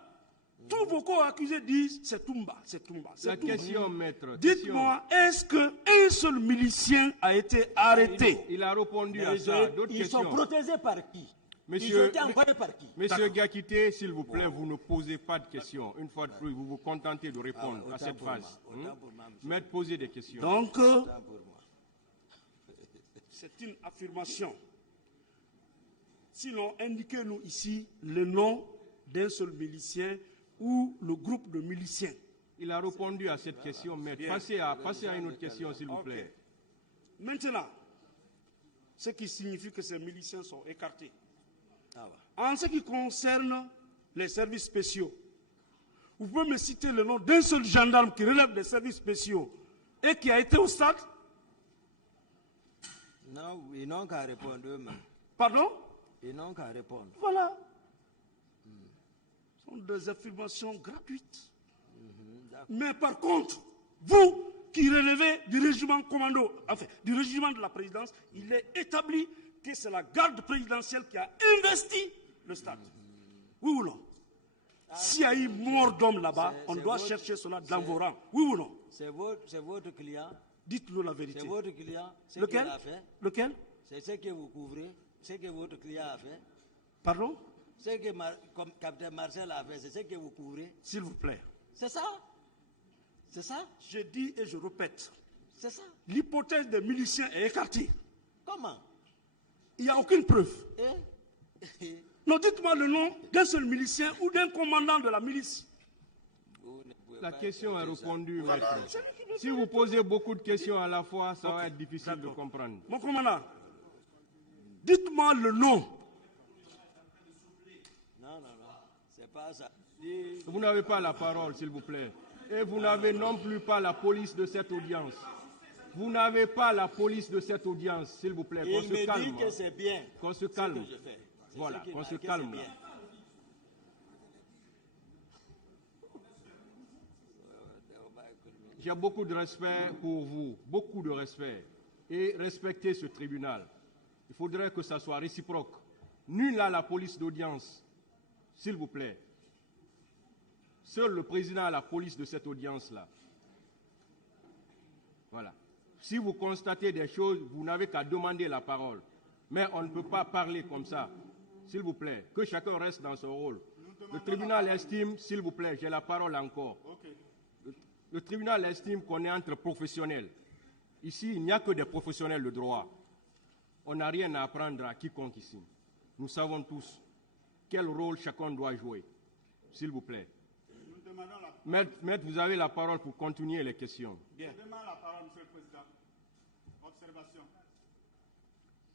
tous vos co-accusés disent c'est Toumba, c'est Toumba. La question, maître. Dites-moi, est-ce qu'un seul milicien a été arrêté? Il a répondu à ça. D'autres questions. Ils sont protégés par qui? Monsieur, ils ont été envoyés par qui? Monsieur Gakité, s'il vous plaît, vous ne posez pas de questions. Une fois de plus, vous vous contentez de répondre à cette phrase. Maître, posez des questions. Donc, c'est une affirmation. Sinon, indiquez-nous ici le nom d'un seul milicien ou le groupe de miliciens. Il a répondu à cette question, maître. Passez à une autre question, s'il vous plaît. Maintenant, ce qui signifie que ces miliciens sont écartés. En ce qui concerne les services spéciaux, vous pouvez me citer le nom d'un seul gendarme qui relève des services spéciaux et qui a été au stade? Non, ils n'ont qu'à répondre eux-mêmes. Pardon? Ils n'ont qu'à répondre. Voilà. Ce sont des affirmations gratuites. Mais par contre, vous qui relevez du régiment commando, enfin, du régiment de la présidence, il est établi que c'est la garde présidentielle qui a investi le stade. Oui ou non? S'il y a eu mort d'homme là-bas, on doit chercher cela dans vos rangs. Oui ou non? C'est votre client. Dites-nous la vérité. C'est votre client. Lequel? Lequel? C'est ce que vous couvrez. Ce que votre client a fait. Pardon? Ce que capitaine Marcel a fait, c'est ce que vous couvrez. S'il vous plaît. C'est ça? C'est ça? Je dis et je répète. C'est ça? L'hypothèse des miliciens est écartée. Comment? Il n'y a aucune preuve. Non, dites-moi le nom d'un seul milicien ou d'un commandant de la milice. La question est répondue, maître. Si vous posez beaucoup de questions à la fois, ça va être difficile de comprendre. Mon commandant, dites-moi le nom. Non, c'est pas ça. Vous n'avez pas la parole, s'il vous plaît. Et vous n'avez non plus pas la police de cette audience. Vous n'avez pas la police de cette audience, s'il vous plaît. Qu'on se calme. Il me dit que c'est bien. Qu'on se calme. Voilà, qu'on se calme. J'ai beaucoup de respect pour vous, beaucoup de respect. Et respectez ce tribunal. Il faudrait que ça soit réciproque. Nul n'a la police d'audience, s'il vous plaît. Seul le président a la police de cette audience-là. Voilà. Si vous constatez des choses, vous n'avez qu'à demander la parole. Mais on ne peut pas parler comme ça. s'il vous plaît, que chacun reste dans son rôle. Le tribunal estime, s'il vous plaît, j'ai la parole encore. Le tribunal estime qu'on est entre professionnels. Ici, il n'y a que des professionnels de droit. On n'a rien à apprendre à quiconque ici. Nous savons tous quel rôle chacun doit jouer. S'il vous plaît. Maître, vous avez la parole pour continuer les questions. Bien. Je demande la parole, Monsieur le Président. Observation.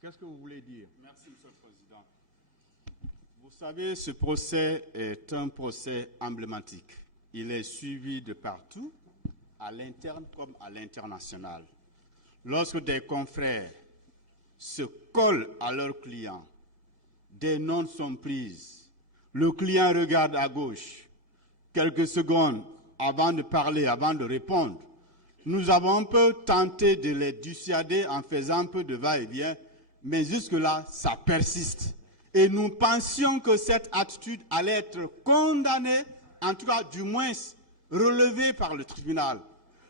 Qu'est-ce que vous voulez dire? Merci, Monsieur le Président. Vous savez, ce procès est un procès emblématique. Il est suivi de partout, à l'interne comme à l'international. Lorsque des confrères se collent à leurs clients, des notes sont prises, le client regarde à gauche, quelques secondes avant de parler, avant de répondre, nous avons un peu tenté de les dissuader en faisant un peu de va-et-vient, mais jusque-là, ça persiste. Et nous pensions que cette attitude allait être condamnée, en tout cas du moins relevée par le tribunal.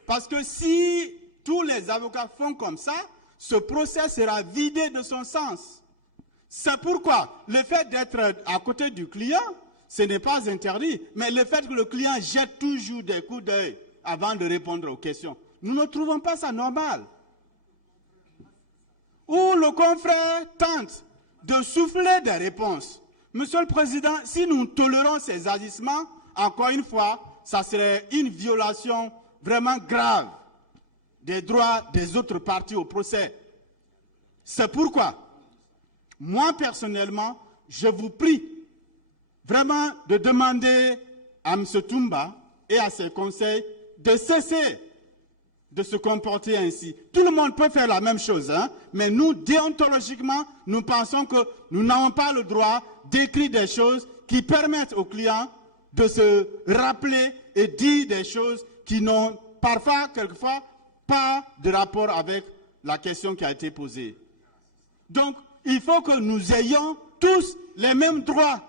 Parce que si tous les avocats font comme ça, ce procès sera vidé de son sens. C'est pourquoi le fait d'être à côté du client, ce n'est pas interdit, mais le fait que le client jette toujours des coups d'œil avant de répondre aux questions, nous ne trouvons pas ça normal. Ou le confrère tente de souffler des réponses. Monsieur le Président, si nous tolérons ces agissements, encore une fois, ça serait une violation vraiment grave des droits des autres parties au procès. C'est pourquoi, moi personnellement, je vous prie vraiment de demander à M. Toumba et à ses conseils de cesser de se comporter ainsi. Tout le monde peut faire la même chose, hein? Mais nous, déontologiquement, nous pensons que nous n'avons pas le droit d'écrire des choses qui permettent aux clients de se rappeler et dire des choses qui n'ont parfois, quelquefois, pas de rapport avec la question qui a été posée. Donc, il faut que nous ayons tous les mêmes droits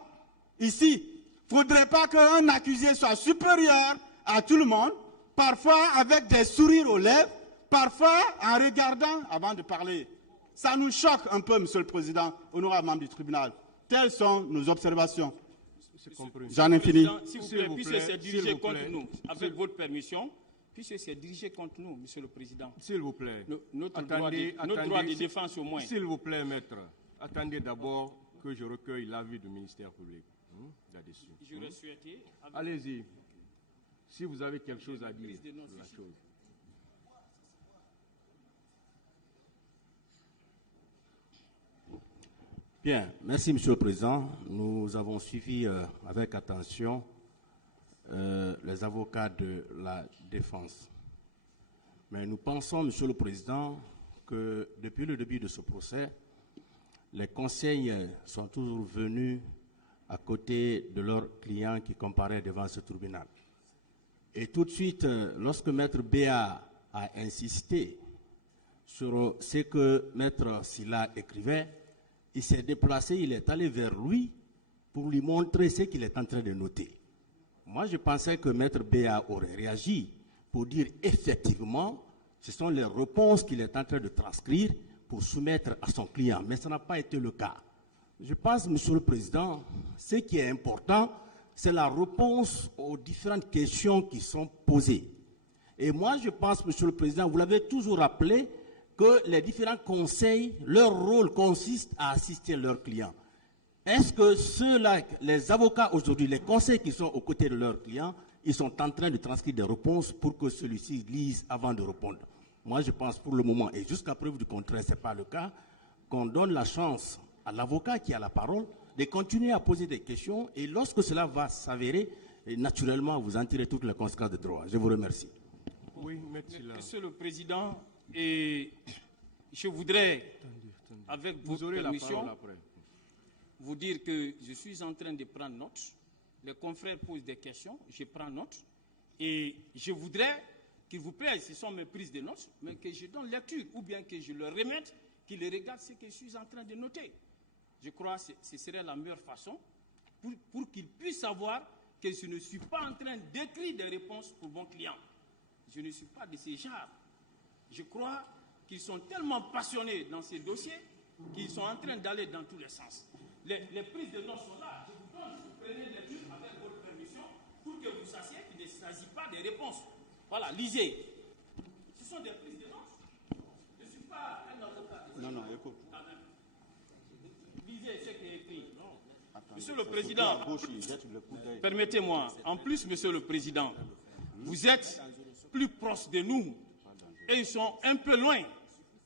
ici. Il ne faudrait pas qu'un accusé soit supérieur à tout le monde, parfois avec des sourires aux lèvres, parfois en regardant avant de parler. Ça nous choque un peu, Monsieur le Président, honorable membre du tribunal. Telles sont nos observations. J'en ai fini. S'il vous plaît, puisque c'est dirigé contre nous, avec votre permission, puisque c'est dirigé contre nous, Monsieur le Président. S'il vous plaît. Notre droit de défense au moins. S'il vous plaît, maître. Attendez d'abord que je recueille l'avis du ministère public là-dessus. J'aurais souhaité... Allez-y. Si vous avez quelque chose à dire sur la chose. Bien, merci Monsieur le Président. Nous avons suivi avec attention les avocats de la défense. Mais nous pensons, Monsieur le Président, que depuis le début de ce procès, les conseils sont toujours venus à côté de leurs clients qui comparaient devant ce tribunal. Et tout de suite, lorsque Maître Béa a insisté sur ce que Maître Sylla écrivait, il s'est déplacé, il est allé vers lui pour lui montrer ce qu'il est en train de noter. Moi, je pensais que Maître Béa aurait réagi pour dire effectivement, ce sont les réponses qu'il est en train de transcrire pour soumettre à son client. Mais ça n'a pas été le cas. Je pense, Monsieur le Président, ce qui est important, c'est la réponse aux différentes questions qui sont posées. Et moi, je pense, Monsieur le Président, vous l'avez toujours rappelé, que les différents conseils, leur rôle consiste à assister leurs clients. Est-ce que ceux-là, les avocats aujourd'hui, les conseils qui sont aux côtés de leurs clients, ils sont en train de transcrire des réponses pour que celui-ci lise avant de répondre? Moi, je pense pour le moment, et jusqu'à preuve du contraire, ce n'est pas le cas, qu'on donne la chance à l'avocat qui a la parole de continuer à poser des questions, et lorsque cela va s'avérer, naturellement, vous en tirez toutes les conséquences de droit. Je vous remercie. Oui, Monsieur le Président, et je voudrais, avec votre permission, vous dire que je suis en train de prendre note. Les confrères posent des questions, je prends note. Et je voudrais qu'il vous plaît, ce sont mes prises de notes, mais que je donne lecture, ou bien que je leur remette, qu'ils regardent ce que je suis en train de noter. Je crois que ce serait la meilleure façon pour qu'ils puissent savoir que je ne suis pas en train d'écrire des réponses pour mon client. Je ne suis pas de ces genres. Je crois qu'ils sont tellement passionnés dans ces dossiers qu'ils sont en train d'aller dans tous les sens. les prises de notes sont là. Je vous donne, vous prenez lecture avec votre permission pour que vous sachiez qu'il ne s'agit pas des réponses. Voilà, lisez. Ce sont des prises de notes. Je ne suis pas un avocat. Non, écoute. Lisez ce qui est écrit. Monsieur le Président, permettez-moi, en plus, Monsieur le Président, vous êtes plus proche de nous et ils sont un peu loin.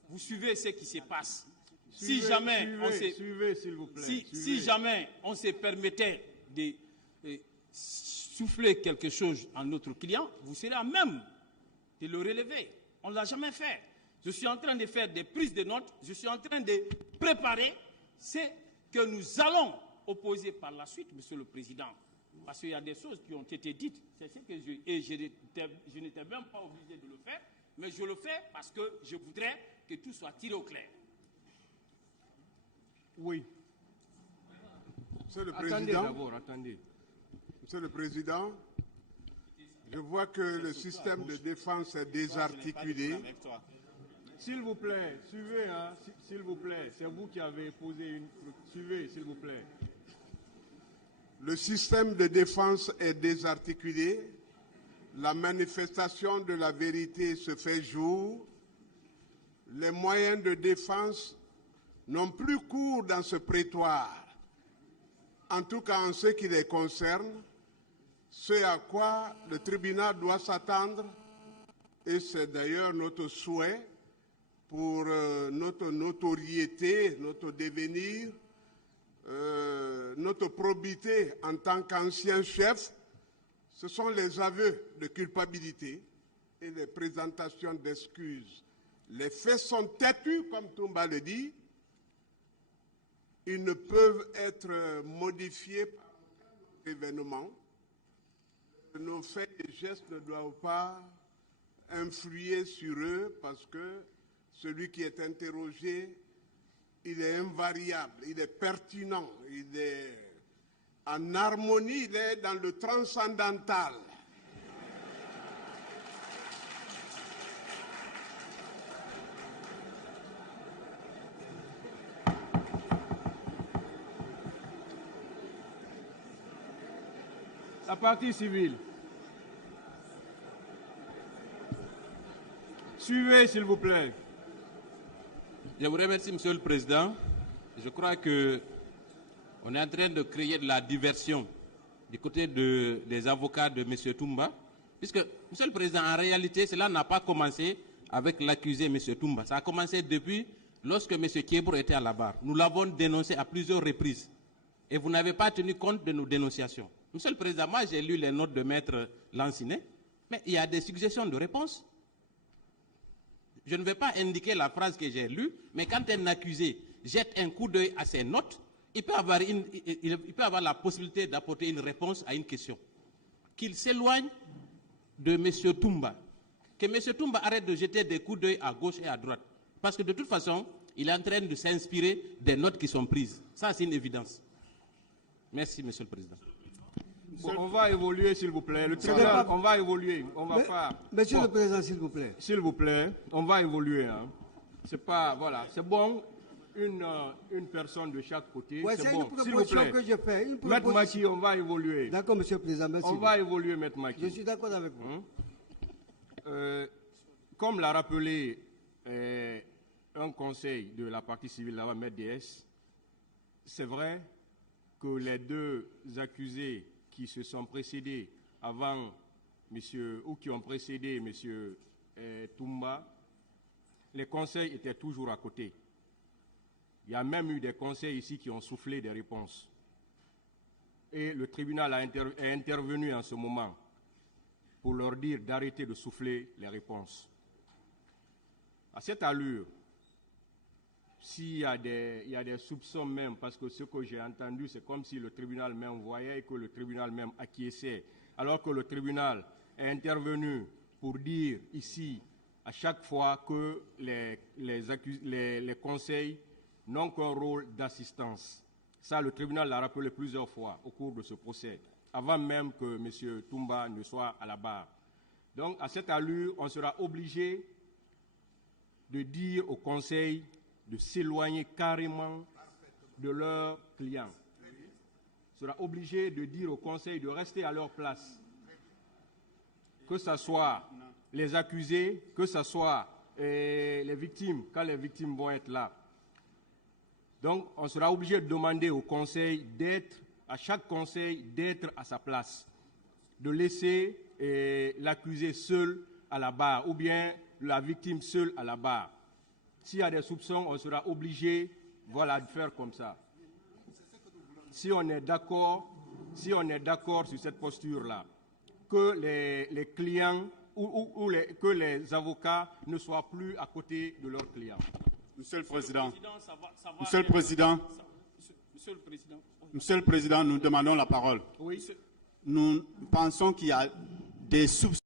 Vous suivez ce qui se passe. Si jamais on se permettait de souffler quelque chose à notre client, vous serez à même de le relever. On ne l'a jamais fait. Je suis en train de faire des prises de notes, je suis en train de préparer ce que nous allons opposer par la suite, Monsieur le Président. Parce qu'il y a des choses qui ont été dites. C'est ce que je n'étais même pas obligé de le faire, mais je le fais parce que je voudrais que tout soit tiré au clair. Oui. Monsieur le Président, attendez. Monsieur le Président, je vois que le système de défense est désarticulé. S'il vous plaît, suivez, hein, s'il vous plaît. C'est vous qui avez posé une... Suivez, s'il vous plaît. Le système de défense est désarticulé. La manifestation de la vérité se fait jour. Les moyens de défense n'ont plus cours dans ce prétoire. En tout cas, en ce qui les concerne, ce à quoi le tribunal doit s'attendre, et c'est d'ailleurs notre souhait pour notre notoriété, notre devenir, notre probité en tant qu'ancien chef, ce sont les aveux de culpabilité et les présentations d'excuses. Les faits sont têtus, comme Toumba le dit. Ils ne peuvent être modifiés par aucun événement. Nos faits et gestes ne doivent pas influer sur eux parce que celui qui est interrogé, il est invariable, il est pertinent, il est en harmonie, il est dans le transcendantal. La partie civile. Suivez, s'il vous plaît. Je vous remercie, Monsieur le Président. Je crois que on est en train de créer de la diversion du côté des avocats de M. Toumba, puisque, Monsieur le Président, en réalité, cela n'a pas commencé avec l'accusé M. Toumba. Ça a commencé depuis lorsque M. Kiebour était à la barre. Nous l'avons dénoncé à plusieurs reprises et vous n'avez pas tenu compte de nos dénonciations. Monsieur le Président, moi j'ai lu les notes de Maître Lancinet, mais il y a des suggestions de réponse. Je ne vais pas indiquer la phrase que j'ai lue, mais quand un accusé jette un coup d'œil à ses notes, il peut avoir la possibilité d'apporter une réponse à une question. Qu'il s'éloigne de M. Toumba. Que M. Toumba arrête de jeter des coups d'œil à gauche et à droite. Parce que de toute façon, il est en train de s'inspirer des notes qui sont prises. Ça, c'est une évidence. Merci, Monsieur le Président. Bon, on va évoluer, s'il vous plaît. Le tribunal, on va évoluer. On va pas. Monsieur le Président, s'il vous plaît. S'il vous plaît, on va évoluer. Hein. C'est pas, voilà, c'est bon. Une personne de chaque côté. Ouais, c'est bon. Une proposition que je fais. Maître Maki, on va évoluer. D'accord, Monsieur le Président, merci. On va évoluer, Maître Maki. Je suis d'accord avec vous. Comme l'a rappelé un conseil de la partie civile, là, Maître DS, c'est vrai que les deux accusés qui se sont précédés avant ou qui ont précédé M. Toumba, les conseils étaient toujours à côté. Il y a même eu des conseils ici qui ont soufflé des réponses. Et le tribunal est intervenu en ce moment pour leur dire d'arrêter de souffler les réponses. À cette allure, s'il y a des soupçons même, parce que ce que j'ai entendu, c'est comme si le tribunal même voyait et que le tribunal même acquiesçait, alors que le tribunal est intervenu pour dire ici, à chaque fois, que les conseils n'ont qu'un rôle d'assistance. Ça, le tribunal l'a rappelé plusieurs fois au cours de ce procès, avant même que M. Toumba ne soit à la barre. Donc, à cette allure, on sera obligé de dire au Conseil de s'éloigner carrément de leurs clients. Sera obligé de dire au conseil de rester à leur place. Que ce soit les accusés, que ce soit les victimes, quand les victimes vont être là. Donc, on sera obligé de demander au conseil à chaque conseil d'être à sa place, de laisser l'accusé seul à la barre ou bien la victime seule à la barre. S'il y a des soupçons, on sera obligé, voilà, de faire comme ça. Si on est d'accord sur cette posture-là, que les clients que les avocats ne soient plus à côté de leurs clients. Monsieur le Président, Monsieur le Président, nous demandons la parole. Oui. Nous pensons qu'il y a des soupçons.